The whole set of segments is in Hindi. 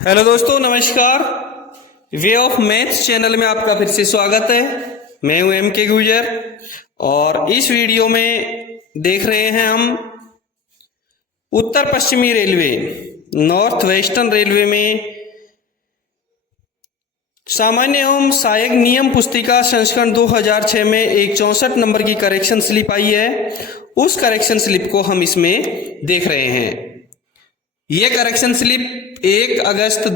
हेलो दोस्तों, नमस्कार। वे ऑफ मैथ्स चैनल में आपका फिर से स्वागत है। मैं हूं एम के गुजर और इस वीडियो में देख रहे हैं हम उत्तर पश्चिमी रेलवे नॉर्थ वेस्टर्न रेलवे में सामान्य एवं सहायक नियम पुस्तिका संस्करण 2006 में एक 64 नंबर की करेक्शन स्लिप आई है। उस करेक्शन स्लिप को हम इसमें देख रहे हैं। ये करेक्शन स्लिप 1 अगस्त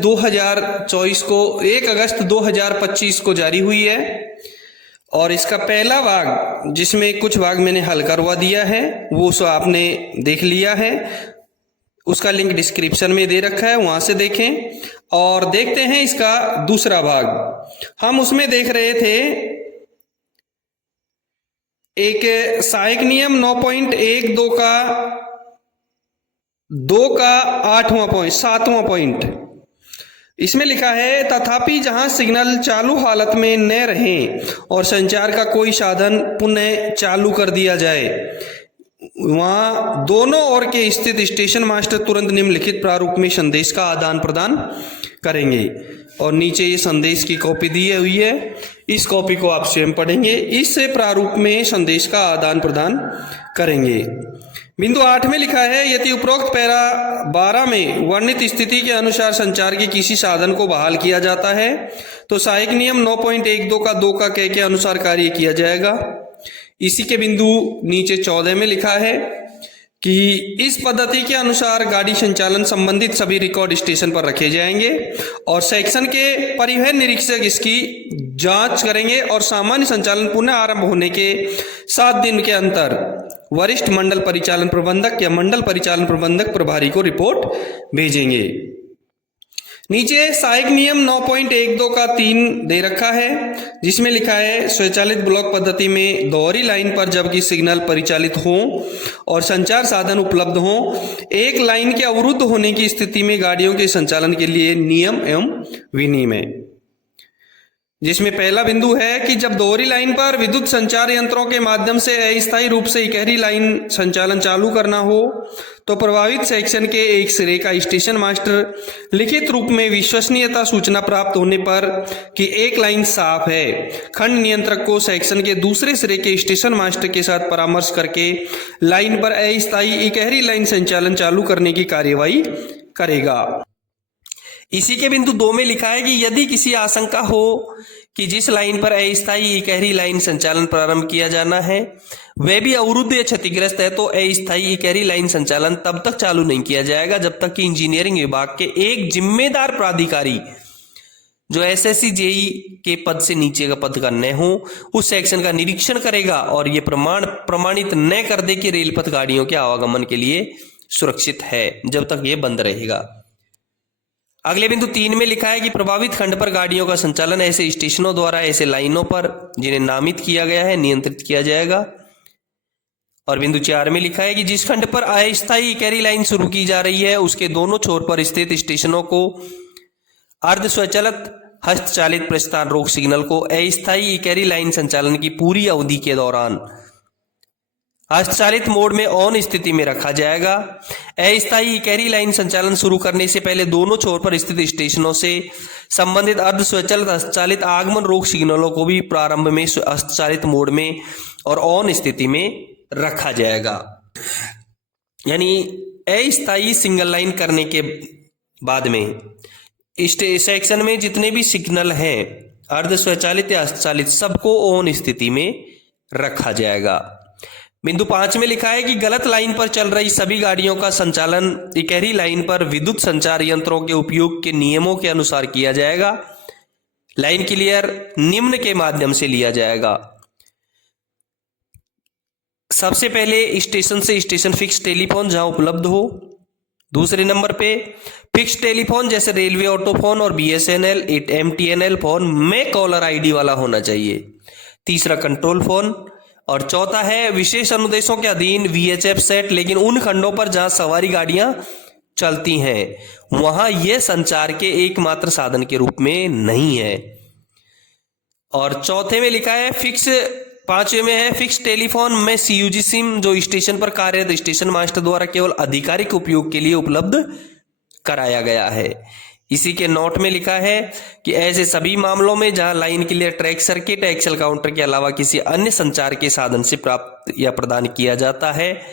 2025 को जारी हुई है और इसका पहला भाग, जिसमें कुछ भाग मैंने हल करवा दिया है, वो सो आपने देख लिया है। उसका लिंक डिस्क्रिप्शन में दे रखा है, वहां से देखें। और देखते हैं इसका दूसरा भाग। हम उसमें देख रहे थे एक सहायक नियम 9.12 का 2 का 8वां पॉइंट 7वां पॉइंट। इसमें लिखा है, तथापि जहां सिग्नल चालू हालत में न रहें और संचार का कोई साधन पुनः चालू कर दिया जाए, वहां दोनों ओर के स्थित स्टेशन मास्टर तुरंत निम्नलिखित प्रारूप में संदेश का आदान प्रदान करेंगे। और नीचे ये संदेश की कॉपी दी हुई है, इस कॉपी को आप स्वयं पढ़ेंगे। इस प्रारूप में संदेश का आदान प्रदान करेंगे। बिंदु 8 में लिखा है, यदि उपरोक्त पैरा 12 में वर्णित स्थिति के अनुसार संचार के किसी साधन को बहाल किया जाता है तो सहायक नियम 9.12 का 2 का क के अनुसार कार्य किया जाएगा। इसी के बिंदु नीचे 14 में लिखा है कि इस पद्धति के अनुसार गाड़ी संचालन संबंधित सभी रिकॉर्ड स्टेशन पर रखे जाएंगे और सेक्शन के परिवहन निरीक्षक इसकी जांच करेंगे और सामान्य संचालन पुनः आरंभ होने के 7 दिन के अंतर वरिष्ठ मंडल परिचालन प्रबंधक या मंडल परिचालन प्रबंधक प्रभारी को रिपोर्ट भेजेंगे। नीचे सहायक नियम 9.12 का 3 दे रखा है, जिसमें लिखा है, स्वचालित ब्लॉक पद्धति में दोहरी लाइन पर जबकि सिग्नल परिचालित हो और संचार साधन उपलब्ध हो, एक लाइन के अवरुद्ध होने की स्थिति में गाड़ियों के संचालन के लिए नियम एवं विनियम। जिसमें पहला बिंदु है कि जब दोहरी लाइन पर विद्युत संचार यंत्रों के माध्यम से अस्थायी रूप से इकहरी लाइन संचालन चालू करना हो तो प्रभावित सेक्शन के एक सिरे का स्टेशन मास्टर लिखित रूप में विश्वसनीयता सूचना प्राप्त होने पर कि एक लाइन साफ है, खंड नियंत्रक को सेक्शन के दूसरे सिरे के स्टेशन मास्टर के साथ परामर्श करके लाइन पर अस्थायी इकहरी लाइन संचालन चालू करने की कार्यवाही करेगा। इसी के बिंदु 2 में लिखा है कि यदि किसी आशंका हो कि जिस लाइन पर अस्थायी इकहरी लाइन संचालन प्रारंभ किया जाना है वह भी अवरुद्ध या क्षतिग्रस्त है तो अस्थायी इकहरी लाइन संचालन तब तक चालू नहीं किया जाएगा जब तक कि इंजीनियरिंग विभाग के एक जिम्मेदार प्राधिकारी जो एसएससी जेई के पद से नीचे का पद का न हो उस सेक्शन का निरीक्षण करेगा और ये प्रमाणित न कर दे कि रेलपथ गाड़ियों के आवागमन के लिए सुरक्षित है जब तक ये बंद रहेगा। अगले बिंदु 3 में लिखा है कि प्रभावित खंड पर गाड़ियों का संचालन ऐसे स्टेशनों द्वारा ऐसे लाइनों पर जिन्हें नामित किया गया है नियंत्रित किया जाएगा। और बिंदु 4 में लिखा है कि जिस खंड पर अस्थायी इकहरी लाइन शुरू की जा रही है उसके दोनों छोर पर स्थित स्टेशनों को अर्ध स्वचालित हस्तचालित प्रस्थान रोक सिग्नल को अस्थायी इकहरी लाइन संचालन की पूरी अवधि के दौरान हस्तचालित मोड में ऑन स्थिति में रखा जाएगा। अस्थायी इकहरी लाइन संचालन शुरू करने से पहले दोनों छोर पर स्थित स्टेशनों से संबंधित अर्ध स्वचालित हस्तचालित आगमन रोक सिग्नलों को भी प्रारंभ में हस्तचालित मोड में और ऑन स्थिति में रखा जाएगा। यानी अस्थायी सिंगल लाइन करने के बाद में इस सेक्शन में जितने भी सिग्नल हैं अर्ध स्वचालित या हस्तचालित सबको ऑन स्थिति में रखा जाएगा। बिंदु 5 में लिखा है कि गलत लाइन पर चल रही सभी गाड़ियों का संचालन इकहरी लाइन पर विद्युत संचार यंत्रों के उपयोग के नियमों के अनुसार किया जाएगा। लाइन क्लियर निम्न के माध्यम से लिया जाएगा। सबसे पहले स्टेशन से स्टेशन फिक्स टेलीफोन जहां उपलब्ध हो। दूसरे नंबर पे फिक्स टेलीफोन जैसे रेलवे ऑटोफोन और बीएसएनएल एमटीएनएल फोन में कॉलर आईडी वाला होना चाहिए। तीसरा कंट्रोल फोन और चौथा है विशेष अनुदेशों के अधीन वीएचएफ सेट, लेकिन उन खंडों पर जहां सवारी गाड़ियां चलती हैं वहां यह संचार के एकमात्र साधन के रूप में नहीं है। और चौथे में लिखा है फिक्स 5वें में है फिक्स टेलीफोन में सीयूजी सिम जो स्टेशन पर कार्यरत स्टेशन मास्टर द्वारा केवल आधिकारिक उपयोग के लिए उपलब्ध कराया गया है। इसी के नोट में लिखा है कि ऐसे सभी मामलों में जहां line clear track circuit axle counter के अलावा किसी अन्य संचार के साधन से प्राप्त या प्रदान किया जाता है,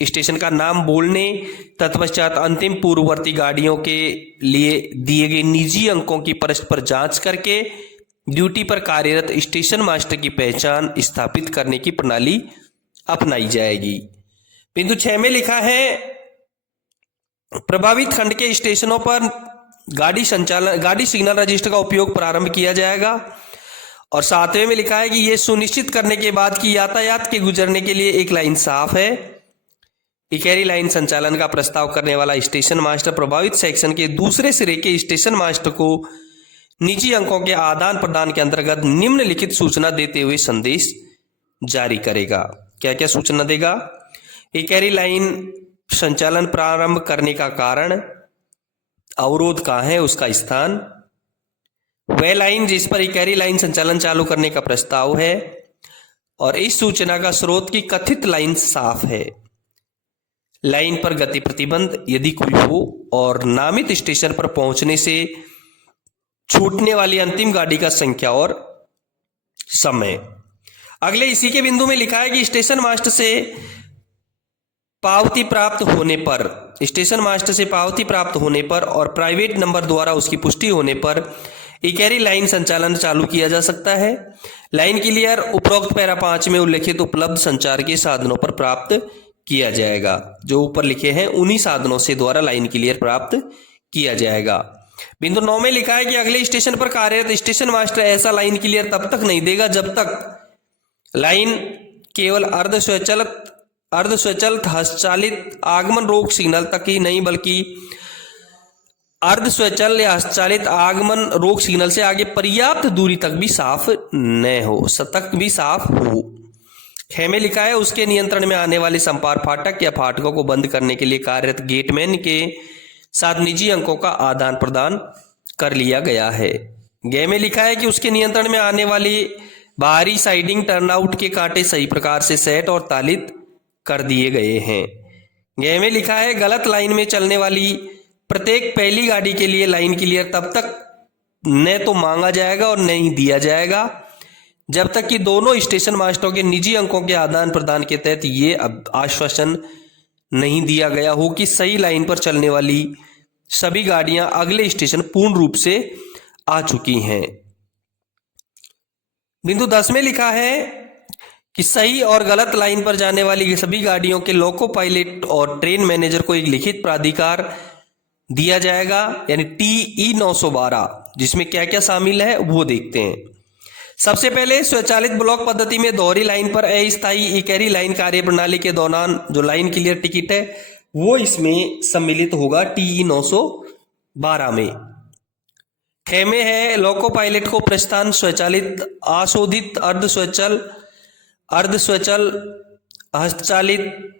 स्टेशन का नाम बोलने तत्पश्चात अंतिम पूर्ववर्ती गाड़ियों के लिए दिए गए निजी अंकों की परस्पर जांच करके ड्यूटी पर कार्यरत स्टेशन मास्टर की पहचान स्थापित करने की प्रणाली अपनाई जाएगी। बिंदु 6 में लिखा है प्रभावित खंड के स्टेशनों पर गाड़ी सिग्नल रजिस्टर का उपयोग प्रारंभ किया जाएगा। और 7वें में लिखा है कि यह सुनिश्चित करने के बाद कि यातायात के गुजरने के लिए एक लाइन साफ है, इकैरी लाइन संचालन का प्रस्ताव करने वाला स्टेशन मास्टर प्रभावित सेक्शन के दूसरे सिरे के स्टेशन मास्टर को निजी अंकों के आदान प्रदान के अंतर्गत निम्नलिखित सूचना देते हुए संदेश जारी करेगा। क्या क्या सूचना देगा? इकैरी लाइन संचालन प्रारंभ करने का कारण, अवरोध कहाँ है, उसका स्थान, वह लाइन जिस पर इकैरी लाइन संचालन चालू करने का प्रस्ताव है, और इस सूचना का स्रोत की कथित लाइन साफ है, लाइन पर गति प्रतिबंध यदि कोई हो, और नामित स्टेशन पर पहुंचने से छूटने वाली अंतिम गाड़ी का संख्या और समय। अगले इसी के बिंदु में लिखा है कि स्टेशन मास्टर से पावती प्राप्त होने पर और प्राइवेट नंबर द्वारा उसकी पुष्टि होने पर इकैरी लाइन संचालन चालू किया जा सकता है। लाइन क्लियर उपरोक्त पैरा 5 में उल्लेखित उपलब्ध संचार के साधनों पर प्राप्त किया जाएगा। जो ऊपर लिखे हैं उन्हीं साधनों से द्वारा लाइन क्लियर प्राप्त किया जाएगा। बिंदु 9 में लिखा है कि अगले स्टेशन पर कार्यरत स्टेशन मास्टर ऐसा लाइन क्लियर तब तक नहीं देगा जब तक लाइन केवल अर्धस्वचालित हस्तचालित आगमन रोक सिग्नल तक ही नहीं बल्कि अर्धस्वचालित या हस्तचालित आगमन रोक सिग्नल से आगे पर्याप्त दूरी तक भी साफ हो। 6 में लिखा है उसके नियंत्रण में आने वाले संपार फाटक या फाटकों को बंद करने के लिए कार्यरत गेटमैन के साथ निजी अंकों का आदान प्रदान कर लिया गया है। ग में लिखा है कि उसके नियंत्रण में आने वाली बाहरी साइडिंग टर्नआउट के कांटे सही प्रकार से सेट और तालित कर दिए गए हैं। ग में लिखा है गलत लाइन में चलने वाली प्रत्येक पहली गाड़ी के लिए लाइन क्लियर तब तक न तो मांगा जाएगा और न ही दिया जाएगा जब तक कि दोनों स्टेशन मास्टरों के निजी अंकों के आदान प्रदान के तहत ये आश्वासन नहीं दिया गया हो कि सही लाइन पर चलने वाली सभी गाड़ियां अगले स्टेशन पूर्ण रूप से आ चुकी हैं। बिंदु 10 में लिखा है कि सही और गलत लाइन पर जाने वाली सभी गाड़ियों के लोको पायलट और ट्रेन मैनेजर को एक लिखित प्राधिकार दिया जाएगा, यानी TE 912, जिसमें क्या क्या शामिल है वो देखते हैं। सबसे पहले स्वचालित ब्लॉक पद्धति में दोहरी लाइन पर अस्थायी इकैरी लाइन कार्य प्रणाली के दौरान जो लाइन क्लियर टिकट है वो इसमें सम्मिलित होगा TE 912 में। 6 में है लोको पायलट को प्रस्थान स्वचालित आशोधित अर्धस्वचल हस्तचालित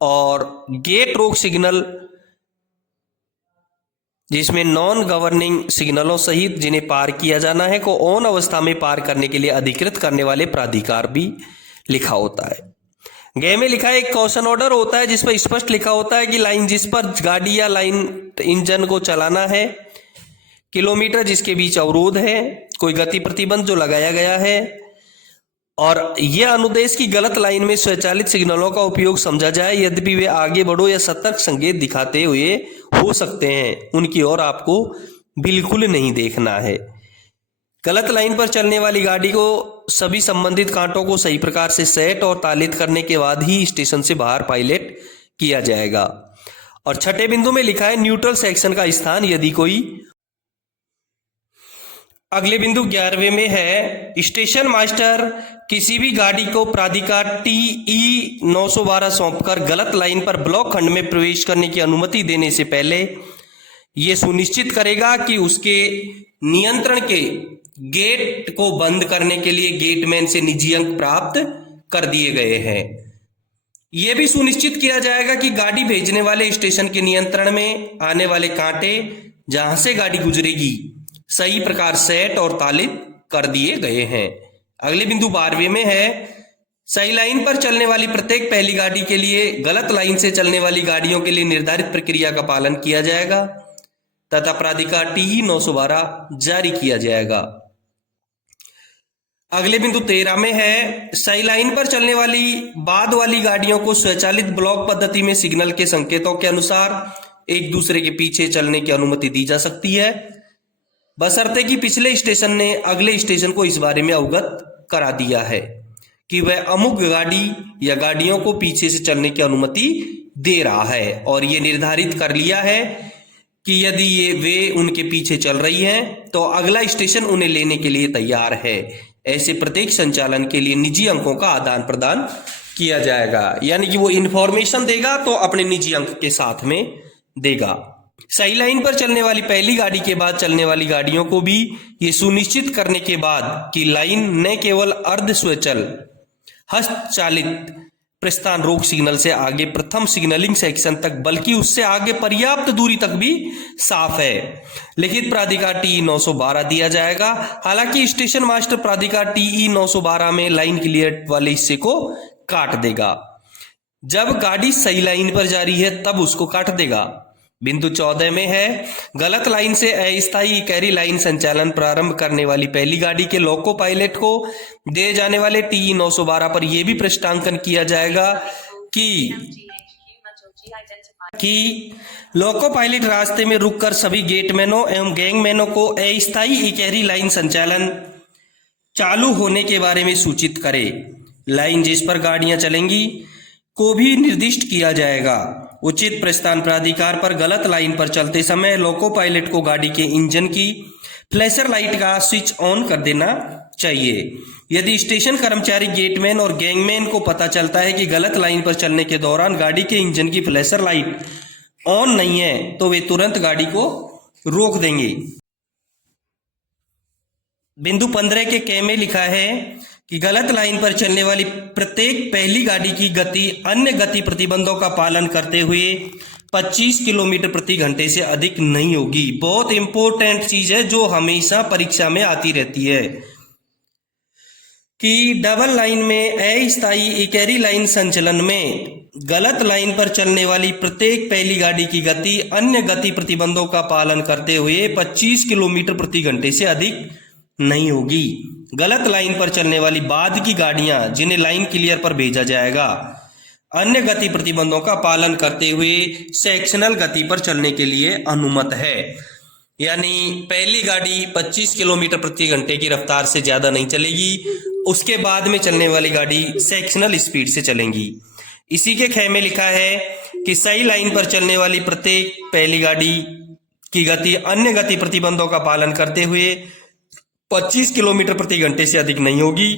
और गेट रोक सिग्नल जिसमें नॉन गवर्निंग सिग्नलों सहित जिन्हें पार किया जाना है को ऑन अवस्था में पार करने के लिए अधिकृत करने वाले प्राधिकार भी लिखा होता है। ग में लिखा है एक कॉशन ऑर्डर होता है जिस पर स्पष्ट लिखा होता है कि लाइन जिस पर गाड़ी या लाइन इंजन को चलाना है, किलोमीटर जिसके बीच अवरोध है, कोई गति प्रतिबंध जो लगाया गया है, और यह अनुदेश की गलत लाइन में स्वचालित सिग्नलों का उपयोग समझा जाए यद्यपि वे आगे बढ़ो या सतर्क संकेत दिखाते हुए हो सकते हैं, उनकी ओर आपको बिल्कुल नहीं देखना है। गलत लाइन पर चलने वाली गाड़ी को सभी संबंधित कांटों को सही प्रकार से सेट और तालित करने के बाद ही स्टेशन से बाहर पायलट किया जाएगा। और 6ठे बिंदु में लिखा है न्यूट्रल सेक्शन का स्थान यदि कोई। अगले बिंदु 11वें में है स्टेशन मास्टर किसी भी गाड़ी को प्राधिकार TE 912 सौंपकर गलत लाइन पर ब्लॉक खंड में प्रवेश करने की अनुमति देने से पहले यह सुनिश्चित करेगा कि उसके नियंत्रण के गेट को बंद करने के लिए गेटमैन से निजी अंक प्राप्त कर दिए गए हैं। यह भी सुनिश्चित किया जाएगा कि गाड़ी भेजने वाले स्टेशन के नियंत्रण में आने वाले कांटे जहां से गाड़ी गुजरेगी सही प्रकार सेट और तालित कर दिए गए हैं। अगले बिंदु 12वें में है सही लाइन पर चलने वाली प्रत्येक पहली गाड़ी के लिए गलत लाइन से चलने वाली गाड़ियों के लिए निर्धारित प्रक्रिया का पालन किया जाएगा। तथा प्राधिकार TE 912 जारी किया जाएगा। अगले बिंदु 13 में है, सही लाइन पर चलने वाली बाद वाली गाड़ियों को स्वचालित ब्लॉक पद्धति में सिग्नल के संकेतों के अनुसार एक दूसरे के पीछे चलने की अनुमति दी जा सकती है, बशर्ते कि पिछले स्टेशन ने अगले स्टेशन को इस बारे में अवगत करा दिया है कि वह अमुक गाड़ी या गाड़ियों को पीछे से चलने की अनुमति दे रहा है और ये निर्धारित कर लिया है कि यदि वे उनके पीछे चल रही हैं तो अगला स्टेशन उन्हें लेने के लिए तैयार है। ऐसे प्रत्येक संचालन के लिए निजी अंकों का आदान प्रदान किया जाएगा, यानी कि वो इंफॉर्मेशन देगा तो अपने निजी अंक के साथ में देगा। सही लाइन पर चलने वाली पहली गाड़ी के बाद चलने वाली गाड़ियों को भी ये सुनिश्चित करने के बाद कि लाइन न केवल अर्ध स्वचालित हस्तचालित प्रस्थान रोक सिग्नल से आगे प्रथम सिग्नलिंग सेक्शन तक बल्कि उससे आगे पर्याप्त दूरी तक भी साफ है, लिखित प्राधिकार TE 912 दिया जाएगा। हालांकि स्टेशन मास्टर प्राधिकार TE 912 में लाइन क्लियर वाले हिस्से को काट देगा। जब गाड़ी सही लाइन पर जा रही है तब उसको काट देगा। बिंदु 14 में है, गलत लाइन से अस्थायी कैरी लाइन संचालन प्रारंभ करने वाली पहली गाड़ी के लोको पायलट को दिए जाने वाले TE 912 पर यह भी पृष्ठांकन किया जाएगा कि लोको पायलट रास्ते में रुककर सभी गेटमैनों एवं गैंगमैनों को अस्थायी कैरी लाइन संचालन चालू होने के बारे में सूचित करे। लाइन जिस पर गाड़ियां चलेंगी को भी निर्दिष्ट किया जाएगा। उचित प्रस्थान प्राधिकार पर गलत लाइन पर चलते समय लोको पायलट को गाड़ी के इंजन की फ्लैशर लाइट का स्विच ऑन कर देना चाहिए। यदि स्टेशन कर्मचारी गेटमैन और गैंगमैन को पता चलता है कि गलत लाइन पर चलने के दौरान गाड़ी के इंजन की फ्लैशर लाइट ऑन नहीं है तो वे तुरंत गाड़ी को रोक देंगे। बिंदु 15 के क में लिखा है कि गलत लाइन पर चलने वाली प्रत्येक पहली गाड़ी की गति अन्य गति प्रतिबंधों का पालन करते हुए 25 किलोमीटर प्रति घंटे से अधिक नहीं होगी। बहुत इंपॉर्टेंट चीज है जो हमेशा परीक्षा में आती रहती है कि डबल लाइन में अस्थायी कैरी लाइन संचलन में गलत लाइन पर चलने वाली प्रत्येक पहली गाड़ी की गति अन्य गति प्रतिबंधों का पालन करते हुए 25 किलोमीटर प्रति घंटे से अधिक नहीं होगी। गलत लाइन पर चलने वाली बाद की गाड़ियां जिन्हें लाइन क्लियर पर भेजा जाएगा अन्य गति प्रतिबंधों का पालन करते हुए सेक्शनल गति पर चलने के लिए अनुमत है। यानी पहली गाड़ी 25 किलोमीटर प्रति घंटे की रफ्तार से ज्यादा नहीं चलेगी, उसके बाद में चलने वाली गाड़ी सेक्शनल स्पीड से चलेंगी। इसी के ख में लिखा है कि सही लाइन पर चलने वाली प्रत्येक पहली गाड़ी की गति अन्य गति प्रतिबंधों का पालन करते हुए 25 किलोमीटर प्रति घंटे से अधिक नहीं होगी।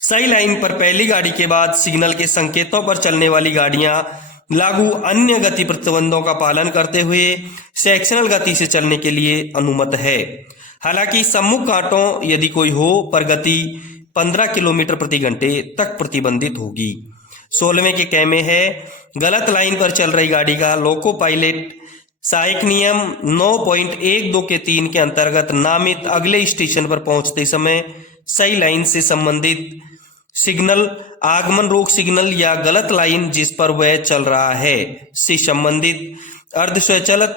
सही लाइन पर पहली गाड़ी के बाद सिग्नल के संकेतों पर चलने वाली गाड़ियां लागू अन्य गति प्रतिबंधों का पालन करते हुए सेक्शनल गति से चलने के लिए अनुमत है। हालांकि सम्मुख कांटों यदि कोई हो पर गति 15 किलोमीटर प्रति घंटे तक प्रतिबंधित होगी। 16वें के क में है, गलत लाइन पर चल रही गाड़ी का लोको पायलट सहायक नियम 9.12 के 3 के अंतर्गत नामित अगले स्टेशन पर पहुंचते समय सही लाइन से संबंधित सिग्नल आगमन रोक सिग्नल या गलत लाइन जिस पर वह चल रहा है से संबंधित अर्ध स्वचालित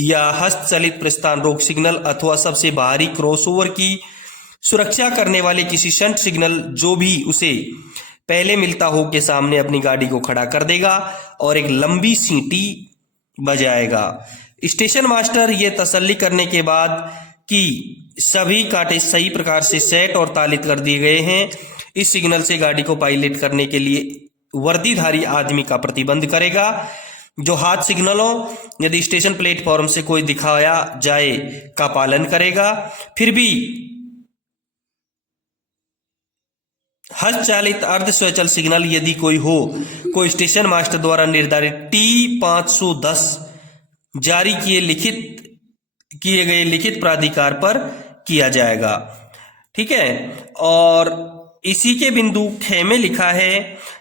या हस्तचलित प्रस्थान रोक सिग्नल अथवा सबसे बाहरी क्रॉसओवर की सुरक्षा करने वाले किसी शंट सिग्नल जो भी उसे पहले मिलता हो के सामने अपनी गाड़ी को खड़ा कर देगा और एक लंबी सीटी बजाएगा। स्टेशन मास्टर ये तसल्ली करने के बाद कि सभी कांटे सही प्रकार से सेट और तालित कर दिए गए हैं, इस सिग्नल से गाड़ी को पायलट करने के लिए वर्दीधारी आदमी का प्रतिबंध करेगा जो हाथ सिग्नलों यदि स्टेशन प्लेटफॉर्म से कोई दिखाया जाए का पालन करेगा। फिर भी हस्तचालित अर्ध स्वचालित सिग्नल यदि कोई हो, कोई स्टेशन मास्टर द्वारा निर्धारित T510 जारी किए गए लिखित प्राधिकार पर किया जाएगा। ठीक है। और इसी के बिंदु ख में लिखा है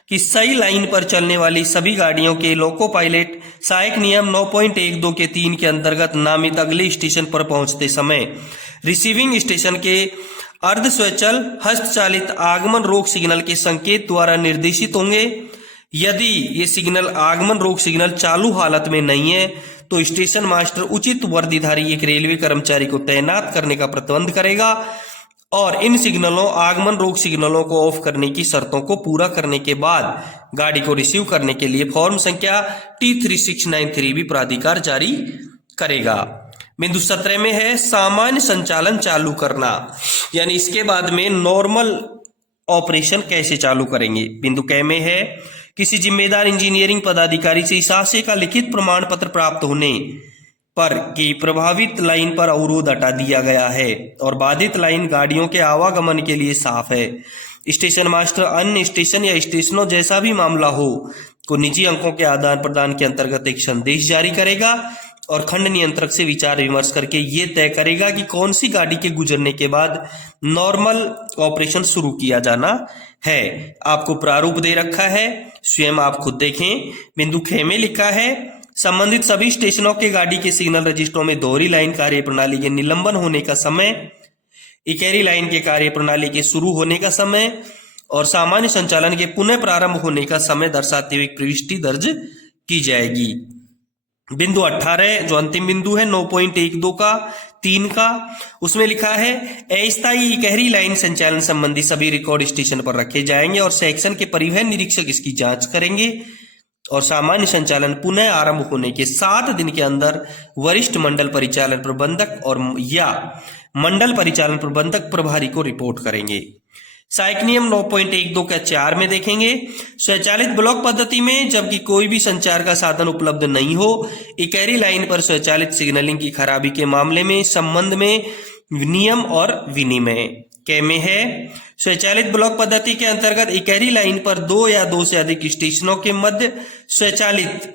कि सही लाइन पर चलने वाली सभी गाड़ियों के लोको पायलट सहायक नियम 9.12 के 3 के अंतर्गत नामित अगले स्टेशन पर पहुंचते समय रिसीविंग स्टेशन के अर्ध स्वचालित हस्तचालित आगमन रोक सिग्नल के संकेत द्वारा निर्देशित होंगे। यदि ये सिग्नल आगमन रोक सिग्नल चालू हालत में नहीं है तो स्टेशन मास्टर उचित वर्दीधारी एक रेलवे कर्मचारी को तैनात करने का प्रतिबंध करेगा और इन सिग्नलों आगमन रोक सिग्नलों को ऑफ करने की शर्तों को पूरा करने के बाद गाड़ी को रिसीव करने के लिए फॉर्म संख्या T3693 भी प्राधिकार जारी करेगा। बिंदु 17 में है सामान्य संचालन चालू करना, यानी इसके बाद में नॉर्मल ऑपरेशन कैसे चालू करेंगे। बिंदु क में है किसी जिम्मेदार इंजीनियरिंग पदाधिकारी से इस आशय का लिखित प्रमाण पत्र प्राप्त होने पर कि प्रभावित लाइन पर अवरोध हटा दिया गया है और बाधित लाइन गाड़ियों के आवागमन के लिए साफ है। स्टेशन मास्टर अन्य स्टेशन या स्टेशनों जैसा भी मामला हो को निजी अंकों के आदान प्रदान के अंतर्गत एक संदेश जारी करेगा और खंड नियंत्रक से विचार विमर्श करके ये तय करेगा कि कौन सी गाड़ी के गुजरने के बाद नॉर्मल ऑपरेशन शुरू किया जाना है। आपको प्रारूप दे रखा है, स्वयं आप खुद देखें। बिंदु ख में लिखा है संबंधित सभी स्टेशनों के गाड़ी के सिग्नल रजिस्टरों में दोहरी लाइन कार्य प्रणाली के निलंबन होने का समय, इकहरी लाइन के कार्य प्रणाली के शुरू होने का समय और सामान्य संचालन के पुनः प्रारंभ होने का समय दर्शाते हुए प्रविष्टि दर्ज की जाएगी। बिंदु 18 जो अंतिम बिंदु है 9.12 का 3 का, उसमें लिखा है अस्थायी इकहरी लाइन संचालन संबंधी सभी रिकॉर्ड स्टेशन पर रखे जाएंगे और सेक्शन के परिवहन निरीक्षक इसकी जांच करेंगे और सामान्य संचालन पुनः आरंभ होने के 7 दिन के अंदर वरिष्ठ मंडल परिचालन प्रबंधक और या मंडल परिचालन प्रबंधक प्रभारी को रिपोर्ट करेंगे। सहायक नियम 9.12 का 4 में देखेंगे स्वचालित ब्लॉक पद्धति में जबकि कोई भी संचार का साधन उपलब्ध नहीं हो, इकहरी लाइन पर स्वचालित सिग्नलिंग की खराबी के मामले में संबंध में नियम और विनिमय क में है स्वचालित ब्लॉक पद्धति के अंतर्गत इकहरी लाइन पर 2 या 2 से अधिक स्टेशनों के मध्य स्वचालित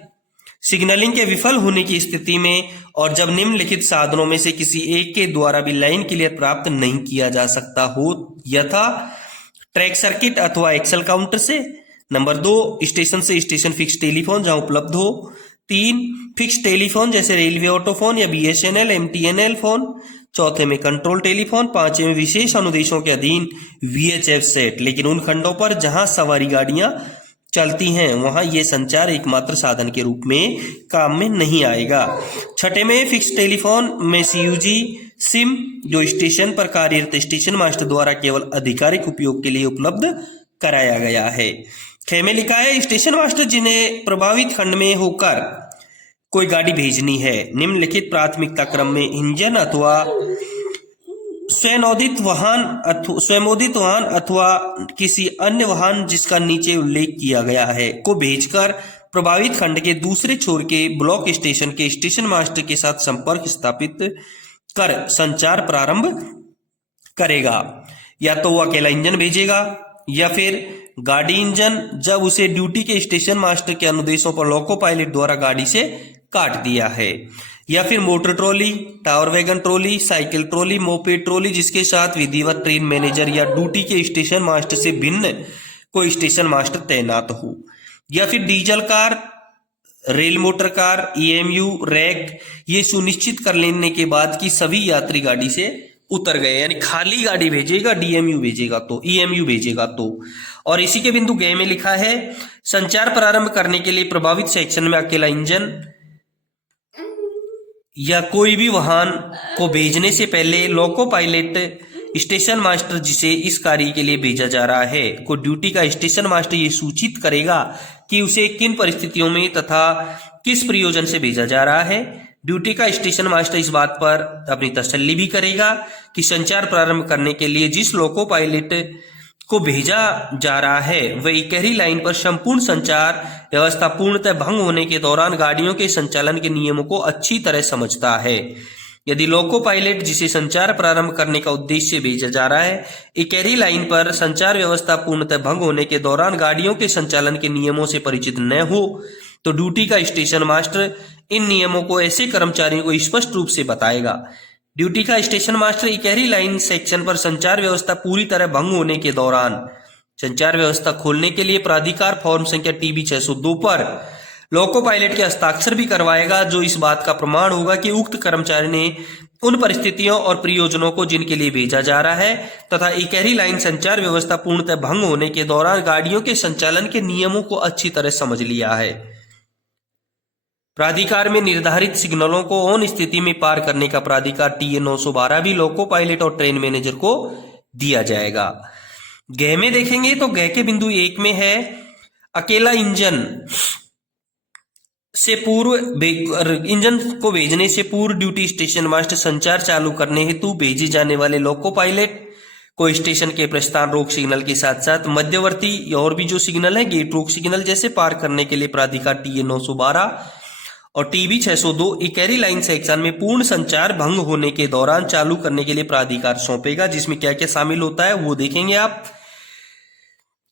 सिग्नलिंग के विफल होने की स्थिति में और जब निम्नलिखित साधनों में से किसी एक के द्वारा भी लाइन क्लियर प्राप्त नहीं किया जा सकता हो, यथा ट्रैक सर्किट अथवा एक्सल काउंटर से। नंबर 2 स्टेशन से स्टेशन फिक्स टेलीफोन जहां उपलब्ध हो। 3 फिक्स टेलीफोन जैसे रेलवे ऑटोफोन या BSNL MTNL फोन। चौथे में कंट्रोल टेलीफोन। 5वें में विशेष अनुदेशों के अधीन VHF सेट, लेकिन उन खंडों पर जहां सवारी गाड़ियां चलती हैं वहां ये संचार एकमात्र साधन के रूप में काम में नहीं आएगा। 6ठे में फिक्स टेलीफोन में CUG सिम जो स्टेशन पर कार्यरत स्टेशन मास्टर द्वारा केवल आधिकारिक उपयोग के लिए उपलब्ध कराया गया है। 6 में लिखा है स्टेशन मास्टर जिन्हें प्रभावित खंड में होकर कोई गाड़ी भेजनी है निम्नलिखित प्राथमिकता क्रम में इंजन अथवा स्वयंनोदित वाहन अथवा किसी अन्य वाहन जिसका नीचे उल्लेख किया गया है को भेजकर प्रभावित खंड के दूसरे छोर के ब्लॉक स्टेशन के स्टेशन मास्टर के साथ संपर्क स्थापित कर संचार प्रारंभ करेगा। या तो वो अकेला इंजन भेजेगा या फिर गाड़ी इंजन जब उसे ड्यूटी के स्टेशन मास्टर के अनुदेशों पर लोको पायलट द्वारा गाड़ी से काट दिया है, या फिर motor trolley, tower wagon trolley, cycle trolley, moped trolley जिसके साथ विधिवत ट्रेन मैनेजर या ड्यूटी के स्टेशन मास्टर से भिन्न कोई स्टेशन मास्टर तैनात हो, या फिर diesel car, rail motor car, EMU, rack ये सुनिश्चित कर लेने के बाद कि सभी यात्री गाड़ी से उतर गए, यानी खाली गाड़ी भेजेगा, DMU भेजेगा तो, EMU भेजेगा तो। और इसी के बिंदु ग में लिखा है संचार प्रारंभ करने के लिए प्रभावित सेक्शन में अकेला इंजन या कोई भी वाहन को भेजने से पहले लोको पायलट स्टेशन मास्टर जिसे इस कार्य के लिए भेजा जा रहा है को ड्यूटी का स्टेशन मास्टर ये सूचित करेगा कि उसे किन परिस्थितियों में तथा किस प्रयोजन से भेजा जा रहा है। ड्यूटी का स्टेशन मास्टर इस बात पर अपनी तसल्ली भी करेगा कि संचार प्रारंभ करने के लिए जिस लोको पायलट को भेजा जा रहा है वह इकहरी लाइन पर संपूर्ण संचार व्यवस्था पूर्णतः भंग होने के दौरान गाड़ियों के संचालन के नियमों को अच्छी तरह समझता है। यदि लोको पायलट जिसे संचार प्रारंभ करने का उद्देश्य भेजा जा रहा है इकहरी लाइन पर संचार व्यवस्था पूर्णतः भंग होने के दौरान गाड़ियों के संचालन के नियमों से परिचित न हो तो ड्यूटी का स्टेशन मास्टर इन नियमों को ऐसे कर्मचारियों को स्पष्ट रूप से बताएगा। ड्यूटी का station master Ikahari line section पर संचार व्यवस्था पूरी तरह भंग होने के दौरान संचार व्यवस्था खोलने के लिए प्राधिकार फॉर्म संख्या TB 602 पर लोको पायलट के हस्ताक्षर भी करवाएगा जो इस बात का प्रमाण होगा कि उक्त कर्मचारी ने उन परिस्थितियों और प्रयोजनों को जिनके लिए भेजा जा रहा है तथा इकहरी लाइन संचार व्यवस्था पूर्णतः भंग होने के दौरान गाड़ियों के संचालन के नियमों को अच्छी तरह समझ लिया है। प्राधिकार में निर्धारित सिग्नलों को ऑन स्थिति में पार करने का प्राधिकार टीए 912 भी लोको पायलट और ट्रेन मैनेजर को दिया जाएगा। ग में देखेंगे तो ग के बिंदु 1 में है अकेला इंजन से पूर्व इंजन को भेजने से पूर्व ड्यूटी स्टेशन मास्टर संचार चालू करने हेतु भेजे जाने वाले लोको पायलट को स्टेशन के प्रस्थान रोक सिग्नल के साथ साथ मध्यवर्ती और भी जो सिग्नल है गेट रोक सिग्नल जैसे पार करने के लिए प्राधिकार टीए 912 और टीबी 602 इकैरी लाइन सेक्शन में पूर्ण संचार भंग होने के दौरान चालू करने के लिए प्राधिकार सौंपेगा, जिसमें क्या क्या शामिल होता है वो देखेंगे आप।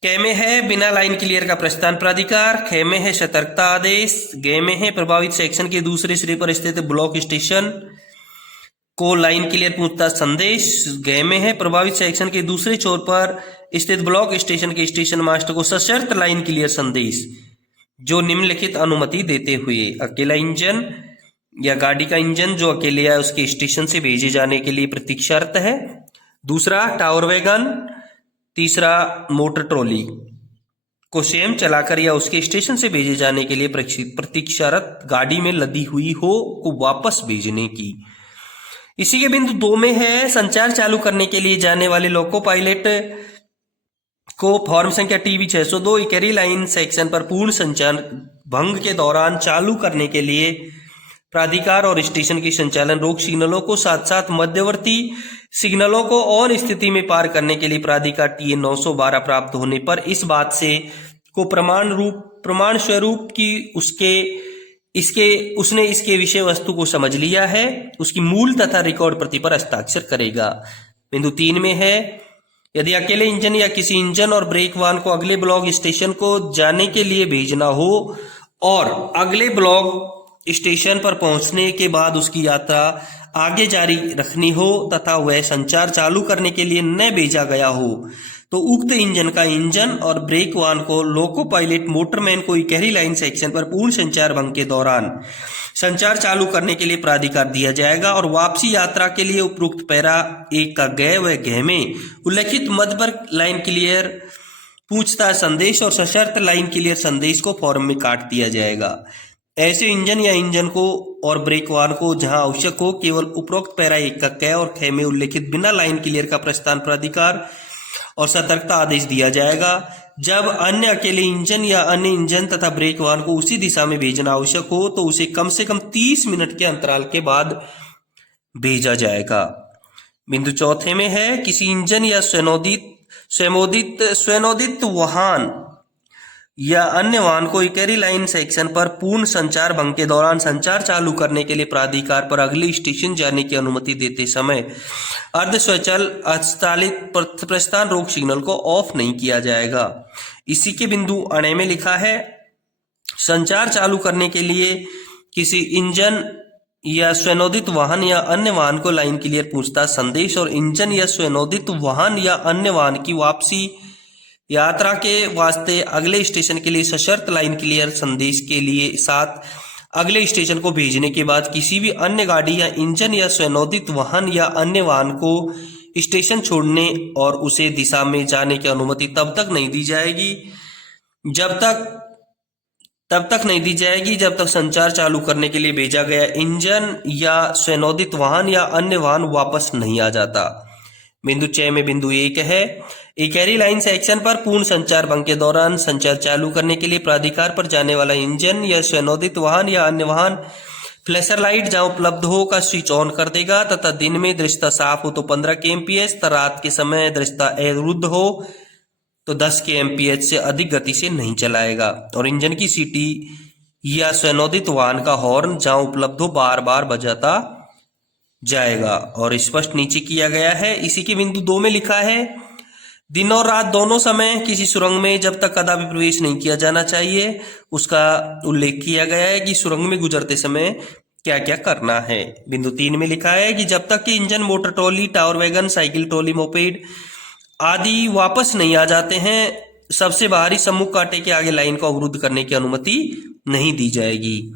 क में है बिना लाइन क्लियर का प्रस्थान प्राधिकार, ख में है सतर्कता आदेश, ग में है प्रभावित सेक्शन के दूसरे सिरे पर स्थित ब्लॉक स्टेशन को लाइन क्लियर पूछताछ संदेश, ग में है प्रभावित सेक्शन के दूसरे छोर पर स्थित ब्लॉक स्टेशन के स्टेशन मास्टर को सशर्त लाइन क्लियर संदेश जो निम्नलिखित अनुमति देते हुए अकेला इंजन या गाड़ी का इंजन जो अकेले है उसके स्टेशन से भेजे जाने के लिए प्रतीक्षारत है, दूसरा टावर वैगन, तीसरा मोटर ट्रॉली को स्वयं चलाकर या उसके स्टेशन से भेजे जाने के लिए प्रतीक्षारत गाड़ी में लदी हुई हो को वापस भेजने की। इसी के बिंदु 2 में है संचार चालू करने के लिए जाने वाले लोको पायलट को फॉर्म संख्या टीबी 602 इकैरी लाइन सेक्शन पर पूर्ण संचार भंग के दौरान चालू करने के लिए प्राधिकार और स्टेशन की संचालन रोक सिग्नलों को साथ साथ मध्यवर्ती सिग्नलों को ऑन स्थिति में पार करने के लिए प्राधिकार टीए 912 प्राप्त होने पर इस बात से को प्रमाण स्वरूप की उसने इसके विषय वस्तु को समझ लिया है, उसकी मूल तथा रिकॉर्ड प्रति पर हस्ताक्षर करेगा। बिंदु 3 में है यदि अकेले इंजन या किसी इंजन और ब्रेक वाहन को अगले ब्लॉक स्टेशन को जाने के लिए भेजना हो और अगले ब्लॉक स्टेशन पर पहुंचने के बाद उसकी यात्रा आगे जारी रखनी हो तथा वह संचार चालू करने के लिए न भेजा गया हो तो उक्त इंजन का इंजन और ब्रेक वाहन को लोको पायलट मोटरमैन को इकैरी लाइन सेक्शन पर पूर्ण संचार भंग के दौरान संचार चालू करने के लिए प्राधिकार दिया जाएगा और वापसी यात्रा के लिए उपरोक्त पैरा 1 का ग व घ में उल्लेखित मध्यवर्ग लाइन क्लियर पूछताछ संदेश और सशर्त लाइन क्लियर संदेश को फॉर्म में काट दिया जाएगा। ऐसे इंजन या इंजन को और ब्रेक वाहन को जहां आवश्यक हो केवल उपरोक्त पैरा 1 का क और ख में उल्लेखित बिना लाइन क्लियर का प्रस्थान प्राधिकार और सतर्कता आदेश दिया जाएगा। जब अन्य अकेले इंजन या अन्य इंजन तथा ब्रेक वाहन को उसी दिशा में भेजना आवश्यक हो तो उसे कम से कम 30 मिनट के अंतराल के बाद भेजा जाएगा। बिंदु 4 में है किसी इंजन या स्वनोदित वाहन या अन्य वाहन को इकैरी लाइन सेक्शन पर पूर्ण संचार भंग के दौरान संचार चालू करने के लिए प्राधिकार पर अगले स्टेशन जाने की अनुमति देते समय अर्ध स्वचाल अस्थालित प्रस्थान रोक सिग्नल को ऑफ नहीं किया जाएगा। इसी के बिंदु 8 में लिखा है संचार चालू करने के लिए किसी इंजन या स्वनोदित वाहन या अन्य वाहन को लाइन क्लियर पूछताछ संदेश और इंजन या स्वनोदित वाहन या अन्य वाहन की वापसी यात्रा के वास्ते अगले स्टेशन के लिए सशर्त लाइन क्लियर संदेश के लिए साथ अगले स्टेशन को भेजने के बाद किसी भी अन्य गाड़ी या इंजन या स्वनोदित वाहन या अन्य वाहन को स्टेशन छोड़ने और उसे दिशा में जाने की अनुमति तब तक नहीं दी जाएगी जब तक संचार चालू करने के लिए भेजा गया इंजन या स्वनोदित वाहन या अन्य वाहन वापस नहीं आ जाता। बिंदु 6 में बिंदु 1 है इकैरी लाइन सेक्शन पर पूर्ण संचार भंग के दौरान संचार चालू करने के लिए प्राधिकार पर जाने वाला इंजन या स्वनोदित वाहन या अन्य वाहन फ्लैशर लाइट जहां उपलब्ध हो का स्विच ऑन कर देगा तथा दिन में दृश्यता साफ हो तो 15 kmph तथा रात के समय दृश्यता अवरुद्ध हो तो 10 kmph से अधिक गति से नहीं चलाएगा और इंजन की सीटी या स्वनोदित वाहन का हॉर्न जहां उपलब्ध हो बार बार बजाता जाएगा और स्पष्ट नीचे किया गया है। इसी के बिंदु 2 में लिखा है दिन और रात दोनों समय किसी सुरंग में जब तक कदापि प्रवेश नहीं किया जाना चाहिए उसका उल्लेख किया गया है कि सुरंग में गुजरते समय क्या क्या करना है। बिंदु 3 में लिखा है कि जब तक कि engine motor trolley tower wagon cycle trolley moped आदि वापस नहीं आ जाते हैं सबसे बाहरी सम्मुख कांटे के आगे लाइन को अवरुद्ध करने की अनुमति नहीं दी जाएगी।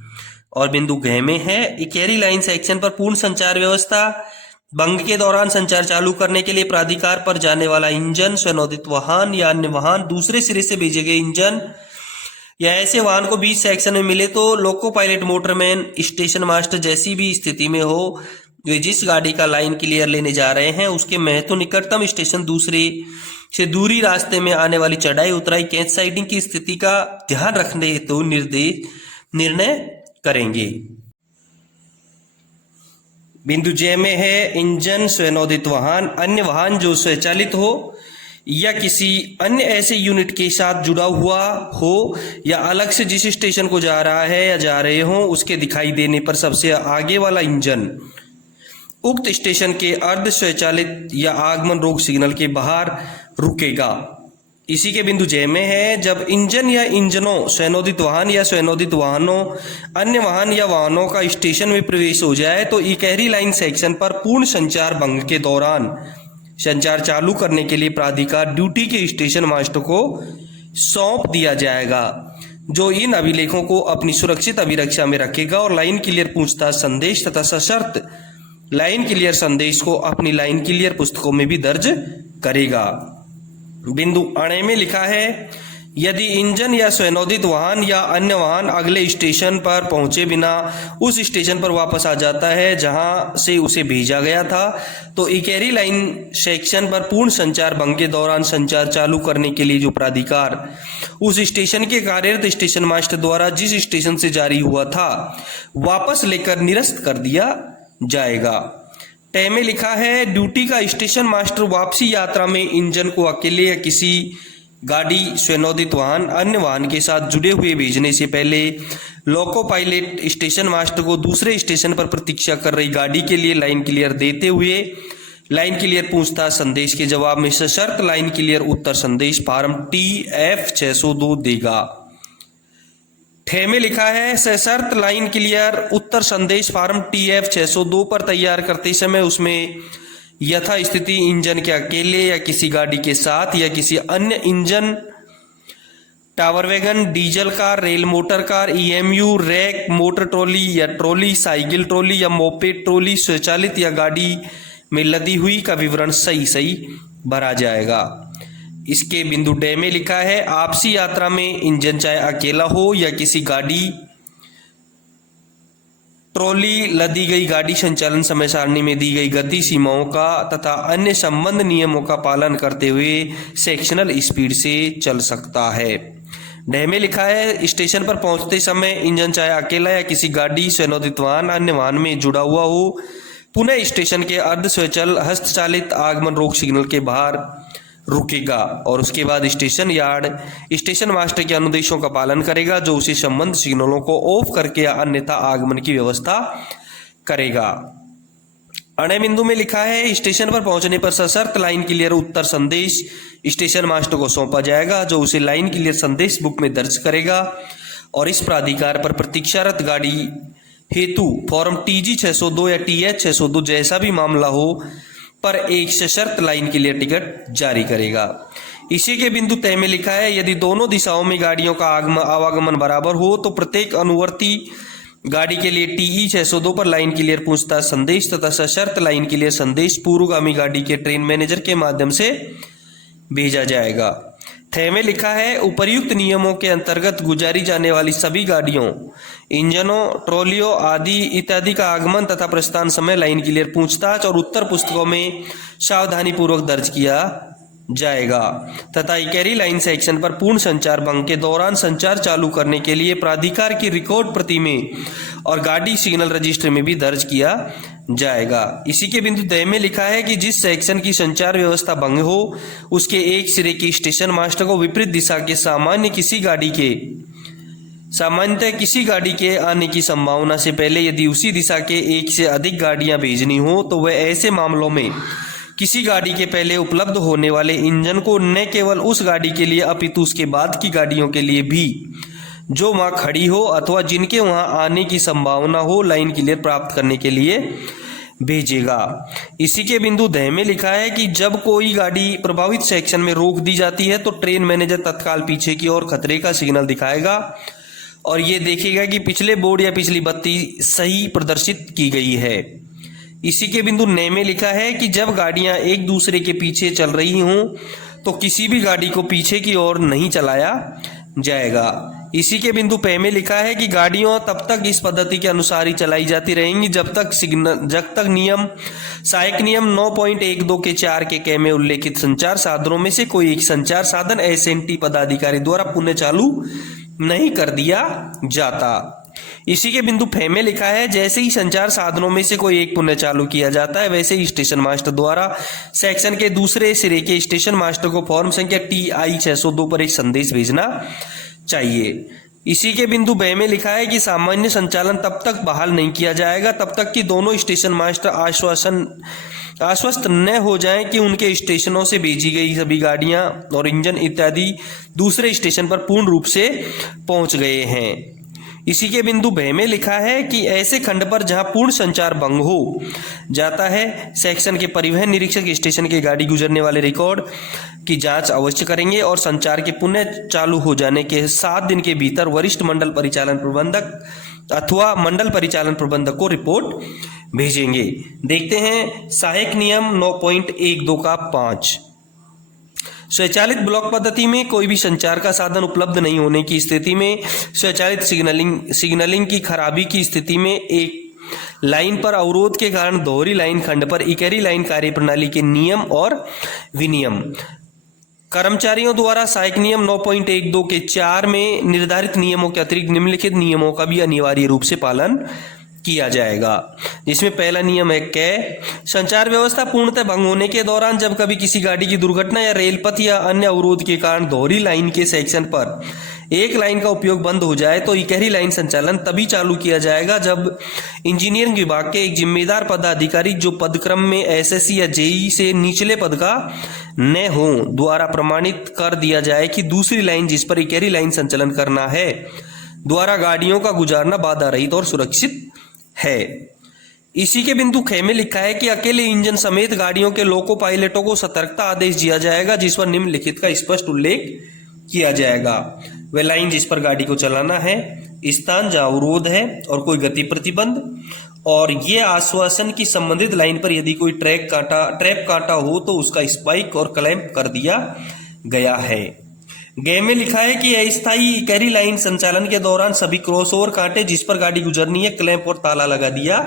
और बिंदु घ में है इकैरी लाइन सेक्शन पर पूर्ण संचार व्यवस्था भंग के दौरान संचार चालू करने के लिए प्राधिकार पर जाने वाला इंजन स्वनोदित वाहन या अन्य वाहन दूसरे सिरे से भेजे गए इंजन या ऐसे वाहन को बीच सेक्शन में मिले तो loco pilot, motorman, station master जैसी भी स्थिति में हो, वे जिस गाड़ी का लाइन क्लियर लेने जा रहे हैं उसके महत्व निकटतम स्टेशन दूसरे से दूरी रास्ते में आने वाली चढ़ाई उतराई, कैच साइडिंग की स्थिति का ध्यान रखने हेतु निर्णय करेंगे। बिंदु जे में है इंजन स्वनोदित वाहन, अन्य वाहन जो स्वचालित हो या किसी अन्य ऐसे यूनिट के साथ जुड़ा हुआ हो या अलग से जिस स्टेशन को जा रहा है या जा रहे हो उसके दिखाई देने पर सबसे आगे वाला इंजन उक्त स्टेशन के अर्ध स्वचालित या आगमन रोक सिग्नल के बाहर रुकेगा। इसी के बिंदु जे में है जब इंजन या इंजनों, स्वनोदित वाहन या स्वनोदित वाहनों, अन्य वाहन या वाहनों का स्टेशन में प्रवेश हो जाए तो इकहरी लाइन सेक्शन पर पूर्ण संचार भंग के दौरान संचार चालू करने के लिए प्राधिकार ड्यूटी के स्टेशन मास्टर को सौंप दिया जाएगा, जो इन अभिलेखों को अपनी सुरक्षित अभिरक्षा में रखेगा और लाइन क्लियर पूछताछ संदेश तथा सशर्त लाइन क्लियर संदेश को अपनी लाइन क्लियर पुस्तकों में भी दर्ज करेगा। बिंदु अणे में लिखा है यदि इंजन या स्वनोदित वाहन या अन्य वाहन अगले स्टेशन पर पहुंचे बिना उस स्टेशन पर वापस आ जाता है जहां से उसे भेजा गया था तो इकहरी लाइन सेक्शन पर पूर्ण संचार भंग के दौरान संचार चालू करने के लिए जो प्राधिकार उस स्टेशन के कार्यरत स्टेशन मास्टर द्वारा जिस स्टेशन से जारी हुआ था वापस लेकर निरस्त कर दिया जाएगा। टे में लिखा है ड्यूटी का स्टेशन मास्टर वापसी यात्रा में इंजन को अकेले या किसी गाड़ी, स्वनोदित वाहन, अन्य वाहन के साथ जुड़े हुए भेजने से पहले लोको पायलट स्टेशन मास्टर को दूसरे स्टेशन पर प्रतीक्षा कर रही गाड़ी के लिए लाइन क्लियर देते हुए लाइन क्लियर पूछताछ संदेश के जवाब में सशर्त लाइन क्लियर उत्तर संदेश फार्म TF 602 देगा। ठे में लिखा है सशर्त लाइन क्लियर उत्तर संदेश फार्म TF 602 पर तैयार करते समय उसमें यथा स्थिति इंजन के अकेले या किसी गाड़ी के साथ या किसी अन्य engine, tower wagon, diesel car, rail motor car, EMU, rack, motor trolley या ट्रॉली, साइकिल ट्रॉली या मोपेड ट्रॉली, स्वचालित या गाड़ी में लदी हुई का विवरण सही भरा जाएगा। इसके बिंदु डे में लिखा है आपसी यात्रा में इंजन चाहे अकेला हो या किसी गाड़ी, ट्रॉली, लदी गई गाड़ी संचालन समय सारणी में दी गई गति सीमाओं का तथा अन्य संबंध नियमों का पालन करते हुए सेक्शनल स्पीड से चल सकता है। डे में लिखा है स्टेशन पर पहुंचते समय इंजन चाहे अकेला या किसी गाड़ी, स्वनोदित वाहन, अन्य वाहन में जुड़ा हुआ हो पुनः स्टेशन के अर्ध स्वचल हस्तचालित आगमन रोक सिग्नल के बाहर रुकेगा और उसके बाद स्टेशन यार्ड स्टेशन मास्टर के अनुदेशों का पालन करेगा जो उसी संबंध सिग्नलों को ऑफ करके या अन्यथा आगमन की व्यवस्था करेगा। अणे बिंदु में लिखा है स्टेशन पर पहुंचने पर सशर्त लाइन क्लियर उत्तर संदेश स्टेशन मास्टर को सौंपा जाएगा जो उसे लाइन क्लियर संदेश बुक में दर्ज करेगा और इस प्राधिकार पर प्रतीक्षारत गाड़ी हेतु फॉर्म TG 602 या TH 602 जैसा भी मामला हो पर एक सशर्त लाइन क्लियर टिकट जारी करेगा। इसी के बिंदु तय में लिखा है यदि दोनों दिशाओं में गाड़ियों का आवागमन बराबर हो तो प्रत्येक अनुवर्ती गाड़ी के लिए TE 602 पर लाइन क्लियर पूछताछ संदेश तथा सशर्त लाइन क्लियर संदेश पूर्वगामी गाड़ी के ट्रेन मैनेजर के माध्यम से भेजा जाएगा। थे में लिखा है उपर्युक्त नियमों के अंतर्गत गुजारी जाने वाली सभी गाड़ियों, इंजनों, ट्रॉलियों आदि इत्यादि का आगमन तथा प्रस्थान समय लाइन क्लियर पूछताछ और उत्तर पुस्तकों में सावधानी पूर्वक दर्ज किया जाएगा तथा इकहरी लाइन सेक्शन पर पूर्ण संचार भंग के दौरान संचार चालू करने के लिए प्राधिकार की रिकॉर्ड प्रति में और गाड़ी सिग्नल रजिस्टर में भी दर्ज किया जाएगा। इसी के बिंदु तय में लिखा है कि जिस सेक्शन की संचार व्यवस्था भंग हो उसके एक सिरे के स्टेशन मास्टर को विपरीत दिशा के सामान्यतः किसी गाड़ी के आने की संभावना से पहले यदि उसी दिशा के एक से अधिक गाड़ियां भेजनी हो तो वह ऐसे मामलों में किसी गाड़ी के पहले उपलब्ध होने वाले इंजन को न केवल उस गाड़ी के लिए अपितु उसके बाद की गाड़ियों के लिए भी जो वहां खड़ी हो अथवा जिनके वहां आने की संभावना हो लाइन क्लियर प्राप्त करने के लिए भेजेगा। इसी के बिंदु ध में लिखा है कि जब कोई गाड़ी प्रभावित सेक्शन में रोक दी जाती है तो ट्रेन मैनेजर तत्काल पीछे की ओर खतरे का सिग्नल दिखाएगा और ये देखेगा कि पिछले बोर्ड या पिछली बत्ती सही प्रदर्शित की गई है। इसी के बिंदु न में लिखा है कि जब गाड़ियां एक दूसरे के पीछे चल रही हों तो किसी भी गाड़ी को पीछे की ओर नहीं चलाया जाएगा। इसी के बिंदु पे में लिखा है कि गाड़ियां तब तक इस पद्धति के अनुसार ही चलाई जाती रहेंगी जब तक नियम सहायक नियम 9.12 के 4 के क में उल्लेखित संचार साधनों में से कोई एक संचार साधन एसएनटी पदाधिकारी द्वारा पुनः चालू नहीं कर दिया जाता। इसी के बिंदु फ में लिखा है जैसे ही संचार साधनों में से कोई एक पुनः चालू किया जाता है वैसे ही स्टेशन मास्टर द्वारा सेक्शन के दूसरे सिरे के स्टेशन मास्टर को फॉर्म संख्या TI 602 पर एक संदेश भेजना चाहिए। इसी के बिंदु ब में लिखा है कि सामान्य संचालन तब तक बहाल नहीं किया जाएगा तब तक कि दोनों स्टेशन मास्टर आश्वस्त न हो जाएं कि उनके स्टेशनों से भेजी गई सभी गाड़ियां और इंजन इत्यादि दूसरे स्टेशन पर पूर्ण रूप से पहुंच गए हैं। इसी के बिंदु ब में लिखा है कि ऐसे खंड पर जहां पूर्ण संचार भंग हो जाता है सेक्शन के परिवहन निरीक्षक स्टेशन की गाड़ी गुजरने वाले रिकॉर्ड की जांच अवश्य करेंगे और संचार के पुनः चालू हो जाने के 7 दिन के भीतर वरिष्ठ मंडल परिचालन प्रबंधक अथवा मंडल परिचालन प्रबंधक को रिपोर्ट भेजेंगे। देखते हैं सहायक नियम 9.12 का 5। स्वचालित ब्लॉक पद्धति में कोई भी संचार का साधन उपलब्ध नहीं होने की स्थिति में स्वचालित सिग्नलिंग की खराबी की स्थिति में एक लाइन पर अवरोध के कारण दोहरी लाइन खंड पर इकहरी लाइन कार्यप्रणाली के नियम और विनियम कर्मचारियों द्वारा सहायक नियम 9.12 के 4 में निर्धारित नियमों के अतिरिक्त निम्नलिखित नियमों का भी अनिवार्य रूप से पालन किया जाएगा। जिसमें पहला नियम है क संचार व्यवस्था पूर्णतः भंग होने के दौरान जब कभी किसी गाड़ी की दुर्घटना या रेल पथ या अन्य अवरोध के कारण दोहरी लाइन के सेक्शन पर एक लाइन का उपयोग बंद हो जाए तो इकहरी लाइन संचालन तभी चालू किया जाएगा जब इंजीनियरिंग विभाग के एक जिम्मेदार पदाधिकारी जो पदक्रम में एसएससी या जेई से निचले पद का न हो द्वारा प्रमाणित कर दिया जाए कि दूसरी लाइन जिस पर इकहरी लाइन संचालन करना है द्वारा गाड़ियों का गुजारना बाधा रहित और सुरक्षित है। इसी के बिंदु ख में लिखा है कि अकेले इंजन समेत गाड़ियों के लोको पायलटों को सतर्कता आदेश दिया जाएगा जिस पर निम्नलिखित का स्पष्ट उल्लेख किया जाएगा। वह लाइन जिस पर गाड़ी को चलाना है, स्थान जहां अवरोध है और कोई गति प्रतिबंध, और ये आश्वासन की संबंधित लाइन पर यदि कोई ट्रैप काटा हो तो उसका स्पाइक और क्लैंप कर दिया गया है। ग में लिखा है कि अस्थायी इकहरी लाइन संचालन के दौरान सभी क्रॉसओवर कांटे जिस पर गाड़ी गुजरनी है क्लैंप और ताला लगा दिया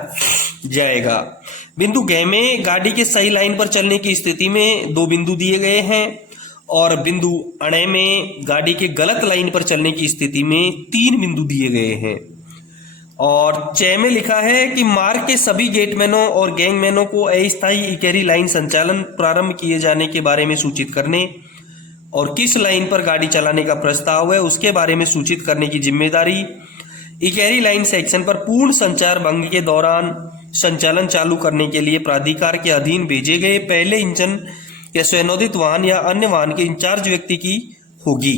जाएगा। बिंदु ग में गाड़ी के सही लाइन पर चलने की स्थिति में 2 बिंदु दिए गए हैं और बिंदु अणे में गाड़ी के गलत लाइन पर चलने की स्थिति में 3 बिंदु दिए गए हैं। और च में लिखा है कि मार्ग के सभी गेटमैनों और गैंगमैनों को अस्थायी इकहरी लाइन संचालन प्रारंभ किए जाने के बारे में सूचित करने और किस लाइन पर गाड़ी चलाने का प्रस्ताव है उसके बारे में सूचित करने की जिम्मेदारी इकहरी लाइन सेक्शन पर पूर्ण संचार भंग के दौरान संचालन चालू करने के लिए प्राधिकार के अधीन भेजे गए पहले इंजन या स्वयंनोदित वाहन या अन्य वाहन के इंचार्ज व्यक्ति की होगी।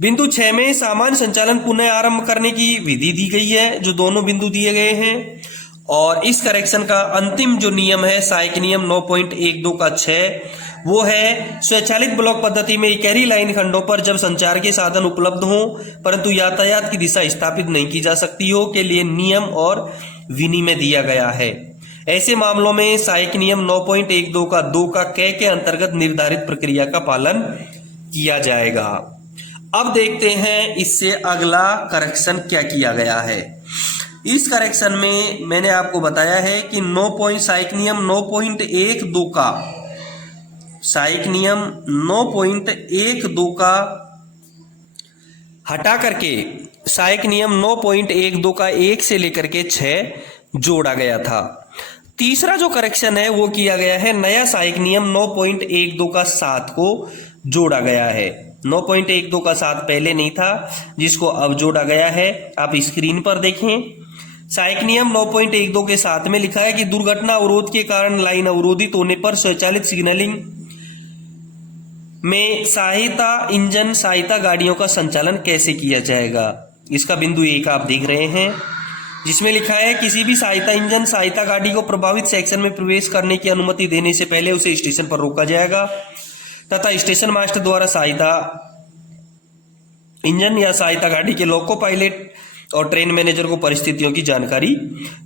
बिंदु 6 में सामान्य संचालन पुनः आरंभ करने की विधि दी गई है जो दोनों बिंदु दिए गए हैं। और इस करेक्शन का अंतिम जो नियम है सहायक नियम 9.12 का 6 वो है स्वचालित ब्लॉक पद्धति में इकहरी लाइन खंडों पर जब संचार के साधन उपलब्ध हो परंतु यातायात की दिशा स्थापित नहीं की जा सकती हो के लिए नियम और विनिमय दिया गया है। ऐसे मामलों में सहायक नियम 9.12 का 2 का क के अंतर्गत निर्धारित प्रक्रिया का पालन किया जाएगा। अब देखते हैं इससे अगला करेक्शन क्या किया गया है। इस करेक्शन में मैंने आपको बताया है कि सहायक नियम 9.12 का सहायक नियम 9.12 का हटा करके सहायक नियम 9.12 का 1 से लेकर के 6 जोड़ा गया था। तीसरा जो करेक्शन है वो किया गया है नया सहायक नियम 9.12 का 7 को जोड़ा गया है। 9.12 का 7 पहले नहीं था जिसको अब जोड़ा गया है। आप स्क्रीन पर देखें सहायक नियम 9.12 के 7 में लिखा है कि दुर्घटना अवरोध के कारण लाइन अवरोधित होने पर स्वचालित सिग्नलिंग में इंजन सहायता गाड़ियों का संचालन कैसे किया जाएगा। इसका बिंदु 1 आप देख रहे हैं जिसमें लिखा है किसी भी सहायता इंजन सहायता गाड़ी को प्रभावित सेक्शन में प्रवेश करने की अनुमति देने से पहले उसे स्टेशन पर रोका जाएगा तथा स्टेशन मास्टर द्वारा सहायता इंजन या सहायता गाड़ी के लोको पायलट और ट्रेन मैनेजर को परिस्थितियों की जानकारी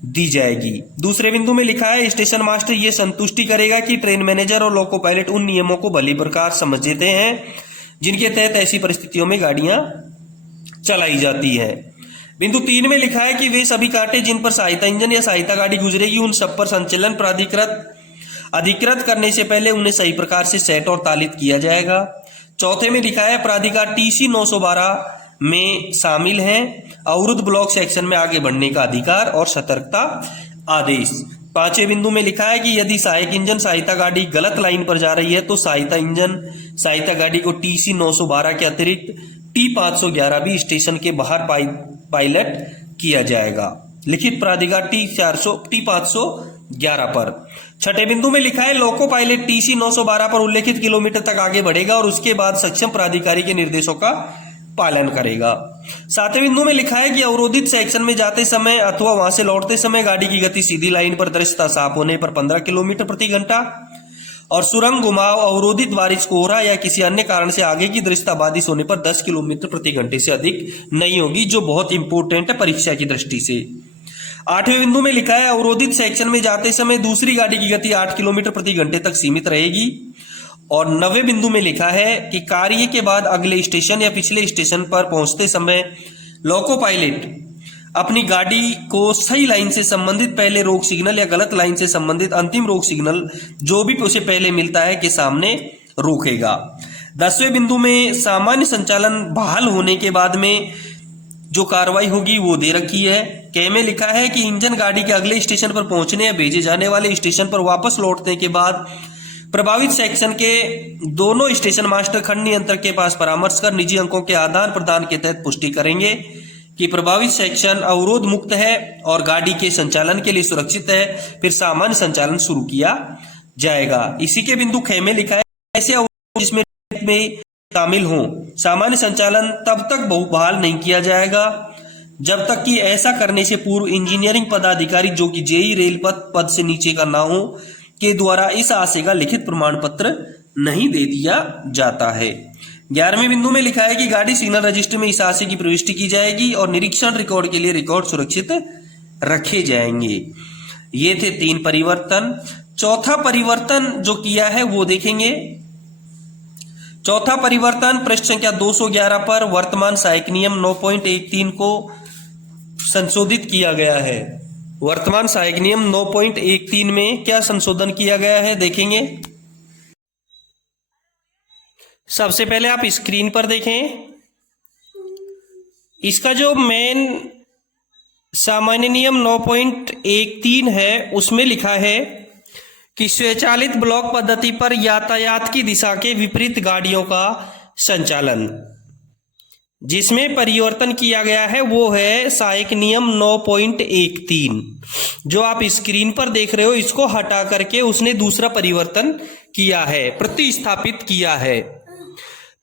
दी जाएगी। दूसरे बिंदु में लिखा है स्टेशन मास्टर ये संतुष्टि करेगा कि ट्रेन मैनेजर और लोको पायलट उन नियमों को भली प्रकार समझ लेते हैं जिनके तहत ऐसी परिस्थितियों में गाड़ियां चलाई जाती है। बिंदु 3 में लिखा है कि वे सभी कांटे जिन पर सहायता इंजन या सहायता गाड़ी गुजरेगी उन सब पर संचालन अधिकृत करने से पहले उन्हें सही प्रकार से सेट और तालित किया जाएगा। चौथे में लिखा है प्राधिकार TC 912 में शामिल है अवरुद्ध ब्लॉक सेक्शन में आगे बढ़ने का अधिकार और सतर्कता आदेश। पांचवें बिंदु में लिखा है कि यदि सहायक इंजन सहायता गाड़ी गलत लाइन पर जा रही है तो सहायता इंजन सहायता गाड़ी को TC 912 के अतिरिक्त T511 भी स्टेशन के बाहर पायलट किया जाएगा। लिखित प्राधिकार T511 पर। छठे बिंदु में लिखा है लोको पायलट TC 912 पर उल्लेखित किलोमीटर तक आगे बढ़ेगा और उसके बाद सक्षम प्राधिकारी के निर्देशों का पालन करेगा। सातवें बिंदु में लिखा है कि अवरोधित सेक्शन में जाते समय अथवा वहां से लौटते समय गाड़ी की गति सीधी लाइन पर दृश्यता साफ होने पर 15 किलोमीटर प्रति घंटा और सुरंग घुमाव अवरोधित बारिश कोहरा या किसी अन्य कारण से आगे की दृश्यता बाधित होने पर 10 किलोमीटर प्रति घंटे से अधिक नहीं होगी, जो बहुत इंपोर्टेंट है परीक्षा की दृष्टि से। आठवें बिंदु में लिखा है अवरोधित सेक्शन में जाते समय दूसरी गाड़ी की गति 8 किलोमीटर प्रति घंटे तक सीमित रहेगी। और 9वें बिंदु में लिखा है कि कार्य के बाद अगले स्टेशन या पिछले स्टेशन पर पहुंचते समय लोको पायलट अपनी गाड़ी को सही लाइन से संबंधित पहले रोक सिग्नल या गलत लाइन से संबंधित अंतिम रोक सिग्नल जो भी उसे पहले मिलता है के सामने रोकेगा। 10वें बिंदु में सामान्य संचालन बहाल होने के बाद में जो कार्रवाई होगी वो दे रखी है। क में लिखा है कि इंजन गाड़ी के अगले स्टेशन पर पहुंचने या भेजे जाने वाले स्टेशन पर वापस लौटने के बाद प्रभावित सेक्शन के दोनों स्टेशन मास्टर खंड नियंत्रक के पास परामर्श कर निजी अंकों के आदान प्रदान के तहत पुष्टि करेंगे कि प्रभावित सेक्शन अवरोध मुक्त है और गाड़ी के संचालन के लिए सुरक्षित है। फिर सामान्य संचालन शुरू किया जाएगा। इसी के बिंदु ख में लिखा है ऐसे अवरोध जिसमें शामिल हों सामान्य संचालन तब तक बहाल नहीं किया जाएगा जब तक कि ऐसा करने से पूर्व इंजीनियरिंग पदाधिकारी जो कि जेई रेल पद से नीचे का ना हो के द्वारा इस आशय का लिखित प्रमाण पत्र नहीं दे दिया जाता है। 11वें बिंदु में लिखा है कि गाड़ी सिग्नल रजिस्टर में इस आशय की प्रविष्टि की जाएगी और निरीक्षण रिकॉर्ड के लिए रिकॉर्ड सुरक्षित रखे जाएंगे। ये थे 3 परिवर्तन। चौथा परिवर्तन जो किया है वो देखेंगे। चौथा परिवर्तन पृष्ठ संख्या 211 पर वर्तमान सहायक नियम 9.13 को संशोधित किया गया है। वर्तमान सहायक नियम 9.13 में क्या संशोधन किया गया है देखेंगे। सबसे पहले आप स्क्रीन पर देखें। इसका जो मेन सामान्य नियम 9.13 है उसमें लिखा है कि स्वचालित ब्लॉक पद्धति पर यातायात की दिशा के विपरीत गाड़ियों का संचालन। जिसमें परिवर्तन किया गया है वो है सहायक नियम 9.13 जो आप स्क्रीन पर देख रहे हो। इसको हटा करके उसने दूसरा परिवर्तन किया है, प्रतिस्थापित किया है।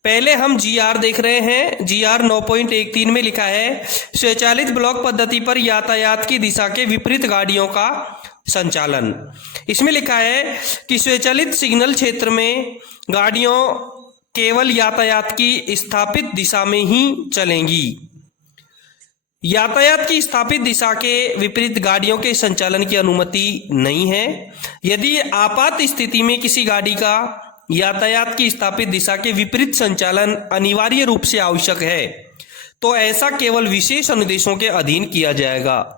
पहले हम GR देख रहे हैं। GR 9.13 में लिखा है स्वचालित ब्लॉक पद्धति पर यातायात की दिशा के विपरीत गाड़ियों का संचालन। इसमें लिखा है कि स्वचालित सिग्नल क्षेत्र में गाड़ियों केवल यातायात की स्थापित दिशा में ही चलेंगी। यातायात की स्थापित दिशा के विपरीत गाड़ियों के संचालन की अनुमति नहीं है। यदि आपात स्थिति में किसी गाड़ी का यातायात की स्थापित दिशा के विपरीत संचालन अनिवार्य रूप से आवश्यक है तो ऐसा केवल विशेष अनुदेशों के अधीन किया जाएगा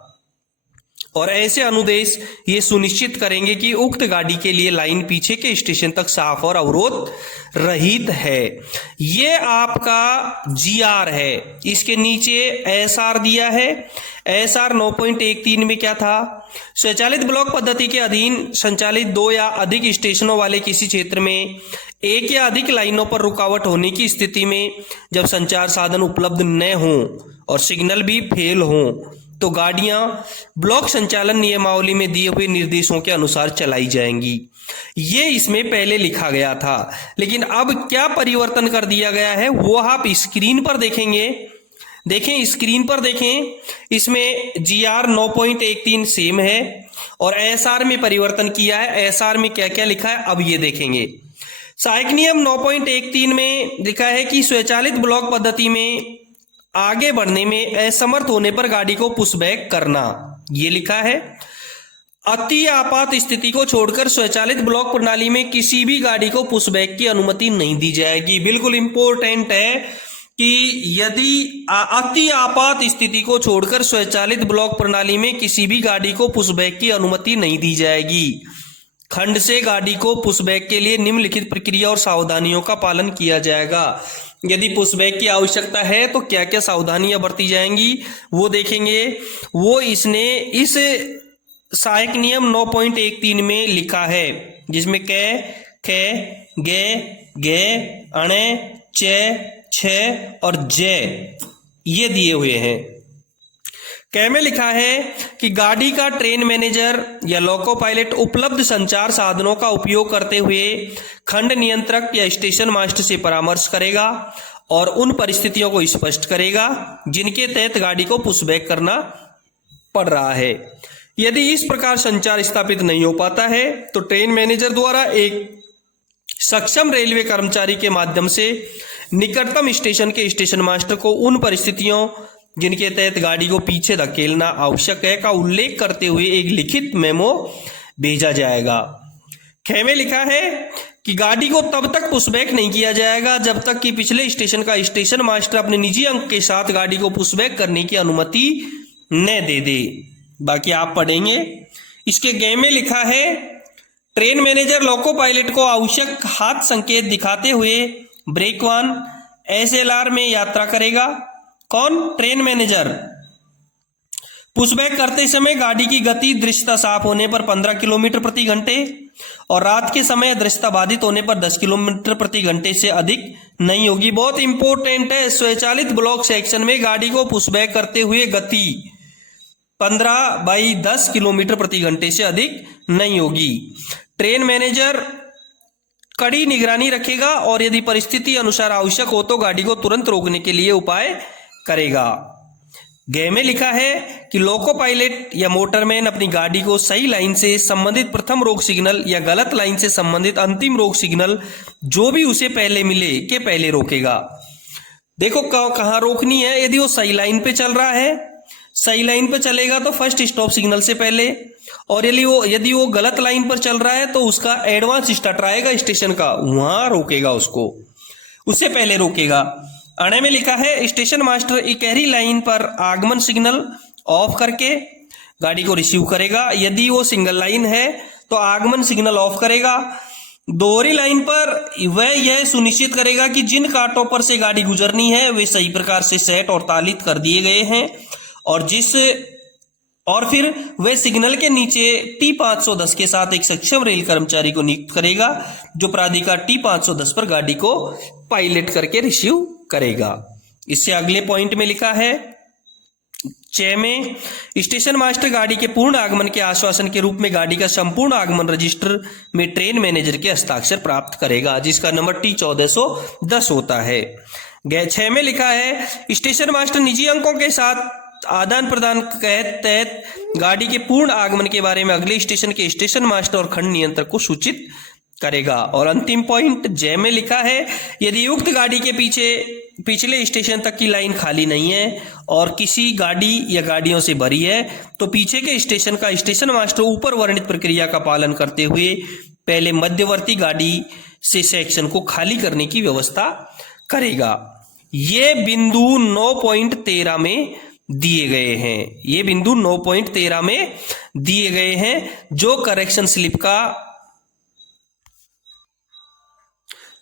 और ऐसे अनुदेश ये सुनिश्चित करेंगे कि उक्त गाड़ी के लिए लाइन पीछे के स्टेशन तक साफ और अवरोध रहित है। ये आपका GR है। इसके नीचे SR दिया है। SR 9.13 में क्या था? स्वचालित ब्लॉक पद्धति के अधीन संचालित 2 या अधिक स्टेशनों वाले किसी क्षेत्र में एक या अधिक लाइनों पर रुकावट होने की स्थिति में जब संचार साधन उपलब्ध न हो और सिग्नल भी फेल हो तो गाड़ियां ब्लॉक संचालन नियमावली में दिए हुए निर्देशों के अनुसार चलाई जाएंगी। ये इसमें पहले लिखा गया था, लेकिन अब क्या परिवर्तन कर दिया गया है वो आप स्क्रीन पर देखेंगे। देखें, स्क्रीन पर देखें। इसमें GR 9.13 सेम है और SR में परिवर्तन किया है। SR में क्या क्या लिखा है अब ये देखेंगे। सहायक नियम 9.13 में लिखा है कि स्वचालित ब्लॉक पद्धति में आगे बढ़ने में असमर्थ होने पर गाड़ी को पुशबैक करना, ये लिखा है। अति आपात स्थिति को छोड़कर स्वचालित ब्लॉक प्रणाली में किसी भी गाड़ी को पुशबैक की अनुमति नहीं दी जाएगी। बिल्कुल इंपॉर्टेंट है, कि यदि अति आपात स्थिति को छोड़कर स्वचालित ब्लॉक प्रणाली में किसी भी गाड़ी को पुशबैक की अनुमति नहीं दी जाएगी। खंड से गाड़ी को पुशबैक के लिए निम्नलिखित प्रक्रिया और सावधानियों का पालन किया जाएगा। यदि पुशबैक की आवश्यकता है तो क्या क्या सावधानियां बरती जाएंगी वो देखेंगे। वो इसने इस सहायक नियम 9.13 में लिखा है, जिसमें कै, खे, गे, गे, अणे, चे, छे और जय ये दिए हुए हैं। कै में लिखा है कि गाड़ी का ट्रेन मैनेजर या लोको पायलट उपलब्ध संचार साधनों का उपयोग करते हुए खंड नियंत्रक या स्टेशन मास्टर से परामर्श करेगा और उन परिस्थितियों को स्पष्ट करेगा जिनके तहत गाड़ी को पुशबैक करना पड़ रहा है। यदि इस प्रकार संचार स्थापित नहीं हो पाता है तो ट्रेन मैनेजर द्वारा एक सक्षम रेलवे कर्मचारी के माध्यम से निकटतम स्टेशन के स्टेशन मास्टर को उन परिस्थितियों जिनके तहत गाड़ी को पीछे धकेलना आवश्यक है का उल्लेख करते हुए एक लिखित मेमो भेजा जाएगा। ख में लिखा है कि गाड़ी को तब तक पुशबैक नहीं किया जाएगा जब तक कि पिछले स्टेशन का स्टेशन मास्टर अपने निजी अंक के साथ गाड़ी को पुशबैक करने की अनुमति न दे दे। बाकी आप पढ़ेंगे। इसके ग में लिखा है ट्रेन मैनेजर लोको पायलट को आवश्यक हाथ संकेत दिखाते हुए ब्रेक वन SLR में यात्रा करेगा। कौन? Train manager. पुशबैक करते समय गाड़ी की गति दृश्यता साफ होने पर 15 किलोमीटर प्रति घंटे और रात के समय दृश्यता बाधित होने पर 10 किलोमीटर प्रति घंटे से अधिक नहीं होगी। बहुत इंपॉर्टेंट है। स्वचालित ब्लॉक सेक्शन में गाड़ी को पुशबैक करते हुए गति 15/10 किलोमीटर प्रति घंटे से अधिक नहीं होगी। ट्रेन मैनेजर कड़ी निगरानी रखेगा और यदि परिस्थिति अनुसार आवश्यक हो तो गाड़ी को तुरंत रोकने के लिए उपाय करेगा। ग में लिखा है कि लोको पायलट या मोटरमैन अपनी गाड़ी को सही लाइन से संबंधित प्रथम रोक सिग्नल या गलत लाइन से संबंधित अंतिम रोक सिग्नल जो भी उसे पहले मिले के पहले रोकेगा। देखो कहाँ रोकनी है। यदि वो सही लाइन पे चल रहा है, सही लाइन पे चलेगा तो फर्स्ट स्टॉप सिग्नल से पहले, और यदि वो गलत लाइन पर चल रहा है तो उसका एडवांस स्टार्टर आएगा स्टेशन का, वहां रोकेगा, उससे पहले रोकेगा। अणे में लिखा है स्टेशन मास्टर इकहरी लाइन पर आगमन सिग्नल ऑफ करके गाड़ी को रिसीव करेगा। यदि वो सिंगल लाइन है तो आगमन सिग्नल ऑफ करेगा। दोहरी लाइन पर वह यह सुनिश्चित करेगा कि जिन कांटों पर से गाड़ी गुजरनी है वे सही प्रकार से सेट और तालित कर दिए गए हैं और फिर वह सिग्नल के नीचे T510 के साथ एक सक्षम रेल कर्मचारी को नियुक्त करेगा जो प्राधिकार T510 पर गाड़ी को पायलट करके रिसीव करेगा। इससे अगले पॉइंट में लिखा है 6 में स्टेशन मास्टर गाड़ी के पूर्ण आगमन के आश्वासन के रूप में गाड़ी का संपूर्ण आगमन रजिस्टर में ट्रेन मैनेजर के हस्ताक्षर प्राप्त करेगा, जिसका नंबर T1410 होता है। 6 में लिखा है स्टेशन मास्टर निजी अंकों के साथ आदान प्रदान के तहत गाड़ी के पूर्ण आगमन के बारे में अगले स्टेशन के स्टेशन मास्टर और खंड नियंत्रक को सूचित करेगा। और अंतिम पॉइंट J में लिखा है यदि युक्त गाड़ी के पिछले स्टेशन तक की लाइन खाली नहीं है और किसी गाड़ी या गाड़ियों से भरी है तो पीछे के स्टेशन का स्टेशन मास्टर ऊपर वर्णित प्रक्रिया का पालन करते हुए पहले मध्यवर्ती गाड़ी से सेक्शन को खाली करने की व्यवस्था करेगा। ये बिंदु 9.13 में दिए गए हैं। ये बिंदु 9.13 में दिए गए हैं जो करेक्शन स्लिप का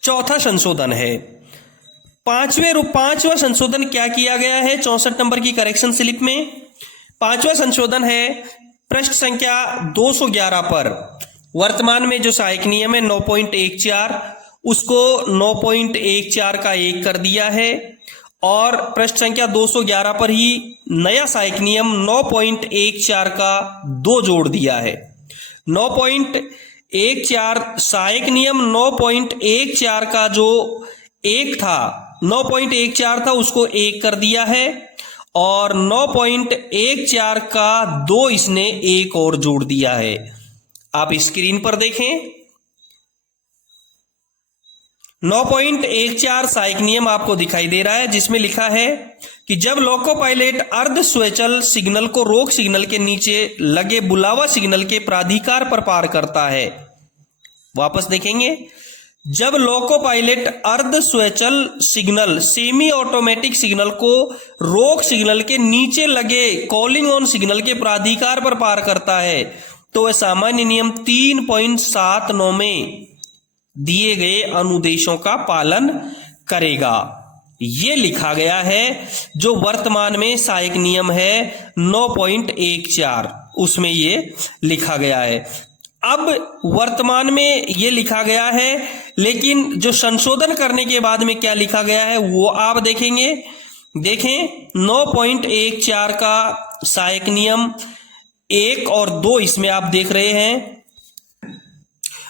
चौथा संशोधन है। पांचवा संशोधन क्या किया गया है 64 नंबर की करेक्शन स्लिप में? पांचवा संशोधन है पृष्ठ संख्या 211 पर वर्तमान में जो सहायक नियम है 9.14 उसको 9.14 का 1 कर दिया है और पृष्ठ संख्या 211 पर ही नया सहायक नियम 9.14 का 2 जोड़ दिया है। 9.14 सहायक नियम 9.14 का जो 1 था 9.14 था उसको 1 कर दिया है और 9.14 का 2 इसने 1 और जोड़ दिया है। आप स्क्रीन पर देखें 9.14 सहायक नियम आपको दिखाई दे रहा है जिसमें लिखा है कि जब लोको पायलट अर्ध स्वचल सिग्नल को रोक सिग्नल के नीचे लगे बुलावा सिग्नल के प्राधिकार पर पार करता है। वापस देखेंगे जब लोको पायलट अर्ध स्वचाल सिग्नल सेमी ऑटोमेटिक सिग्नल को रोक सिग्नल के नीचे लगे कॉलिंग ऑन सिग्नल के प्राधिकार पर पार करता है तो वह सामान्य नियम 3.79 में दिए गए अनुदेशों का पालन करेगा। ये लिखा गया है जो वर्तमान में सहायक नियम है 9.14, उसमें ये लिखा गया है। अब वर्तमान में ये लिखा गया है, लेकिन जो संशोधन करने के बाद में क्या लिखा गया है वो आप देखेंगे। देखें 9.14 का सहायक नियम 1 और 2 इसमें आप देख रहे हैं।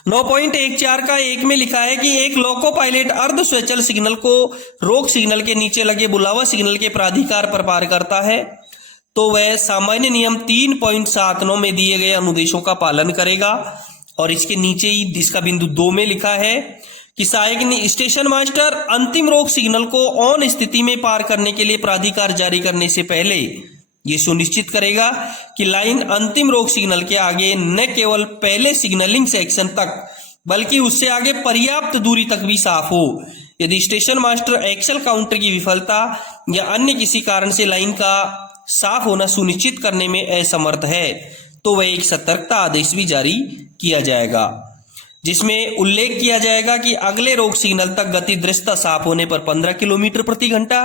9.14 का 1 में लिखा है कि एक लोको पायलट अर्ध स्वचाल सिग्नल को रोक सिग्नल के नीचे लगे बुलावा सिग्नल के प्राधिकार पर पार करता है तो वह सामान्य नियम 3.79 में दिए गए अनुदेशों का पालन करेगा। और इसके नीचे ही इसका बिंदु 2 में लिखा है कि सहायक स्टेशन मास्टर अंतिम रोक सिग्नल को ऑन स्थिति में पार करने के लिए प्राधिकार जारी करने से पहले ये सुनिश्चित करेगा कि लाइन अंतिम रोक सिग्नल के आगे न केवल पहले सिग्नलिंग सेक्शन तक बल्कि उससे आगे पर्याप्त दूरी तक भी साफ हो। यदि स्टेशन मास्टर एक्सेल काउंटर की विफलता या अन्य किसी कारण से लाइन का साफ होना सुनिश्चित करने में असमर्थ है तो वह एक सतर्कता आदेश भी जारी किया जाएगा जिसमें उल्लेख किया जाएगा कि अगले रोक सिग्नल तक गति दृश्यता साफ होने पर 15 किलोमीटर प्रति घंटा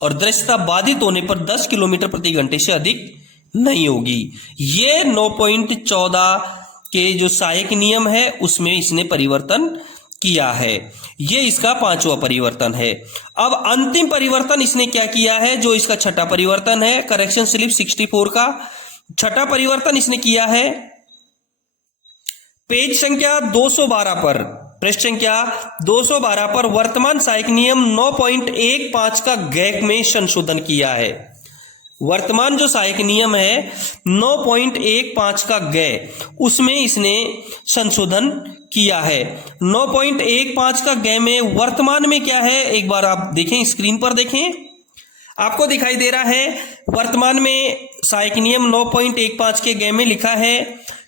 और दृश्यता बाधित होने पर 10 किलोमीटर प्रति घंटे से अधिक नहीं होगी। ये 9.14 के जो सहायक नियम है उसमें इसने परिवर्तन किया है। ये इसका 5वां परिवर्तन है। अब अंतिम परिवर्तन इसने क्या किया है, जो इसका छठा परिवर्तन है करेक्शन स्लिप 64 का छठा परिवर्तन इसने किया है पेज संख्या 212 पर, पृष्ठ संख्या 212 पर वर्तमान सहायक नियम 9.15 का गैप में संशोधन किया है। वर्तमान जो सहायक नियम है 9.15 का गैप उसमें इसने संशोधन किया है। 9.15 का गैप में वर्तमान में क्या है एक बार आप देखें, स्क्रीन पर देखें, आपको दिखाई दे रहा है वर्तमान में सहायक नियम 9.15 के गैप में लिखा है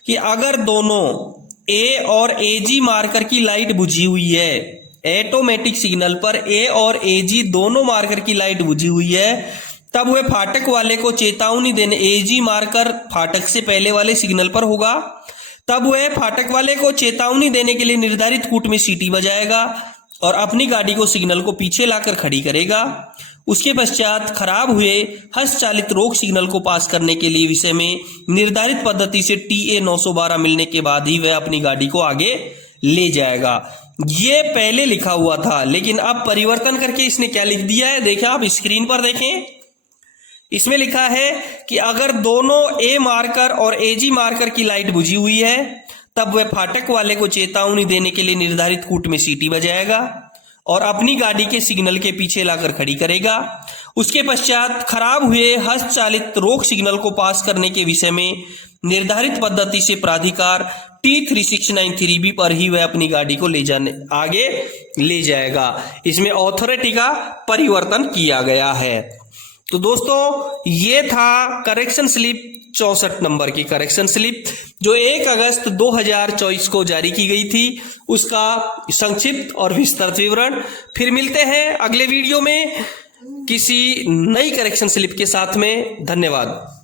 कि अगर दोनों ए और एजी मार्कर की लाइट बुझी हुई है, ऑटोमेटिक सिग्नल पर ए और एजी दोनों मार्कर की लाइट बुझी हुई है, तब वह फाटक वाले को चेतावनी देने, एजी मार्कर फाटक से पहले वाले सिग्नल पर होगा, तब वह फाटक वाले को चेतावनी देने के लिए निर्धारित कूट में सीटी बजाएगा और अपनी गाड़ी को सिग्नल को पीछे लाकर खड़ी करेगा। उसके पश्चात खराब हुए हस्तचालित रोक सिग्नल को पास करने के लिए विषय में निर्धारित पद्धति से TA 912 मिलने के बाद ही वह अपनी गाड़ी को आगे ले जाएगा। ये पहले लिखा हुआ था, लेकिन अब परिवर्तन करके इसने क्या लिख दिया है, देखिए आप स्क्रीन पर देखें। इसमें लिखा है कि अगर दोनों ए मार्कर और एजी मार्कर की लाइट बुझी हुई है तब वह फाटक वाले को चेतावनी देने के लिए निर्धारित कूट में सीटी बजाएगा और अपनी गाड़ी के सिग्नल के पीछे लाकर खड़ी करेगा। उसके पश्चात खराब हुए हस्तचालित रोक सिग्नल को पास करने के विषय में निर्धारित पद्धति से प्राधिकार T3693B पर ही वह अपनी गाड़ी को आगे ले जाएगा। इसमें ऑथोरिटी का परिवर्तन किया गया है। तो दोस्तों ये था करेक्शन स्लिप 64 नंबर की करेक्शन स्लिप जो 1 अगस्त 2024 को जारी की गई थी, उसका संक्षिप्त और विस्तृत विवरण। फिर मिलते हैं अगले वीडियो में किसी नई करेक्शन स्लिप के साथ में। धन्यवाद।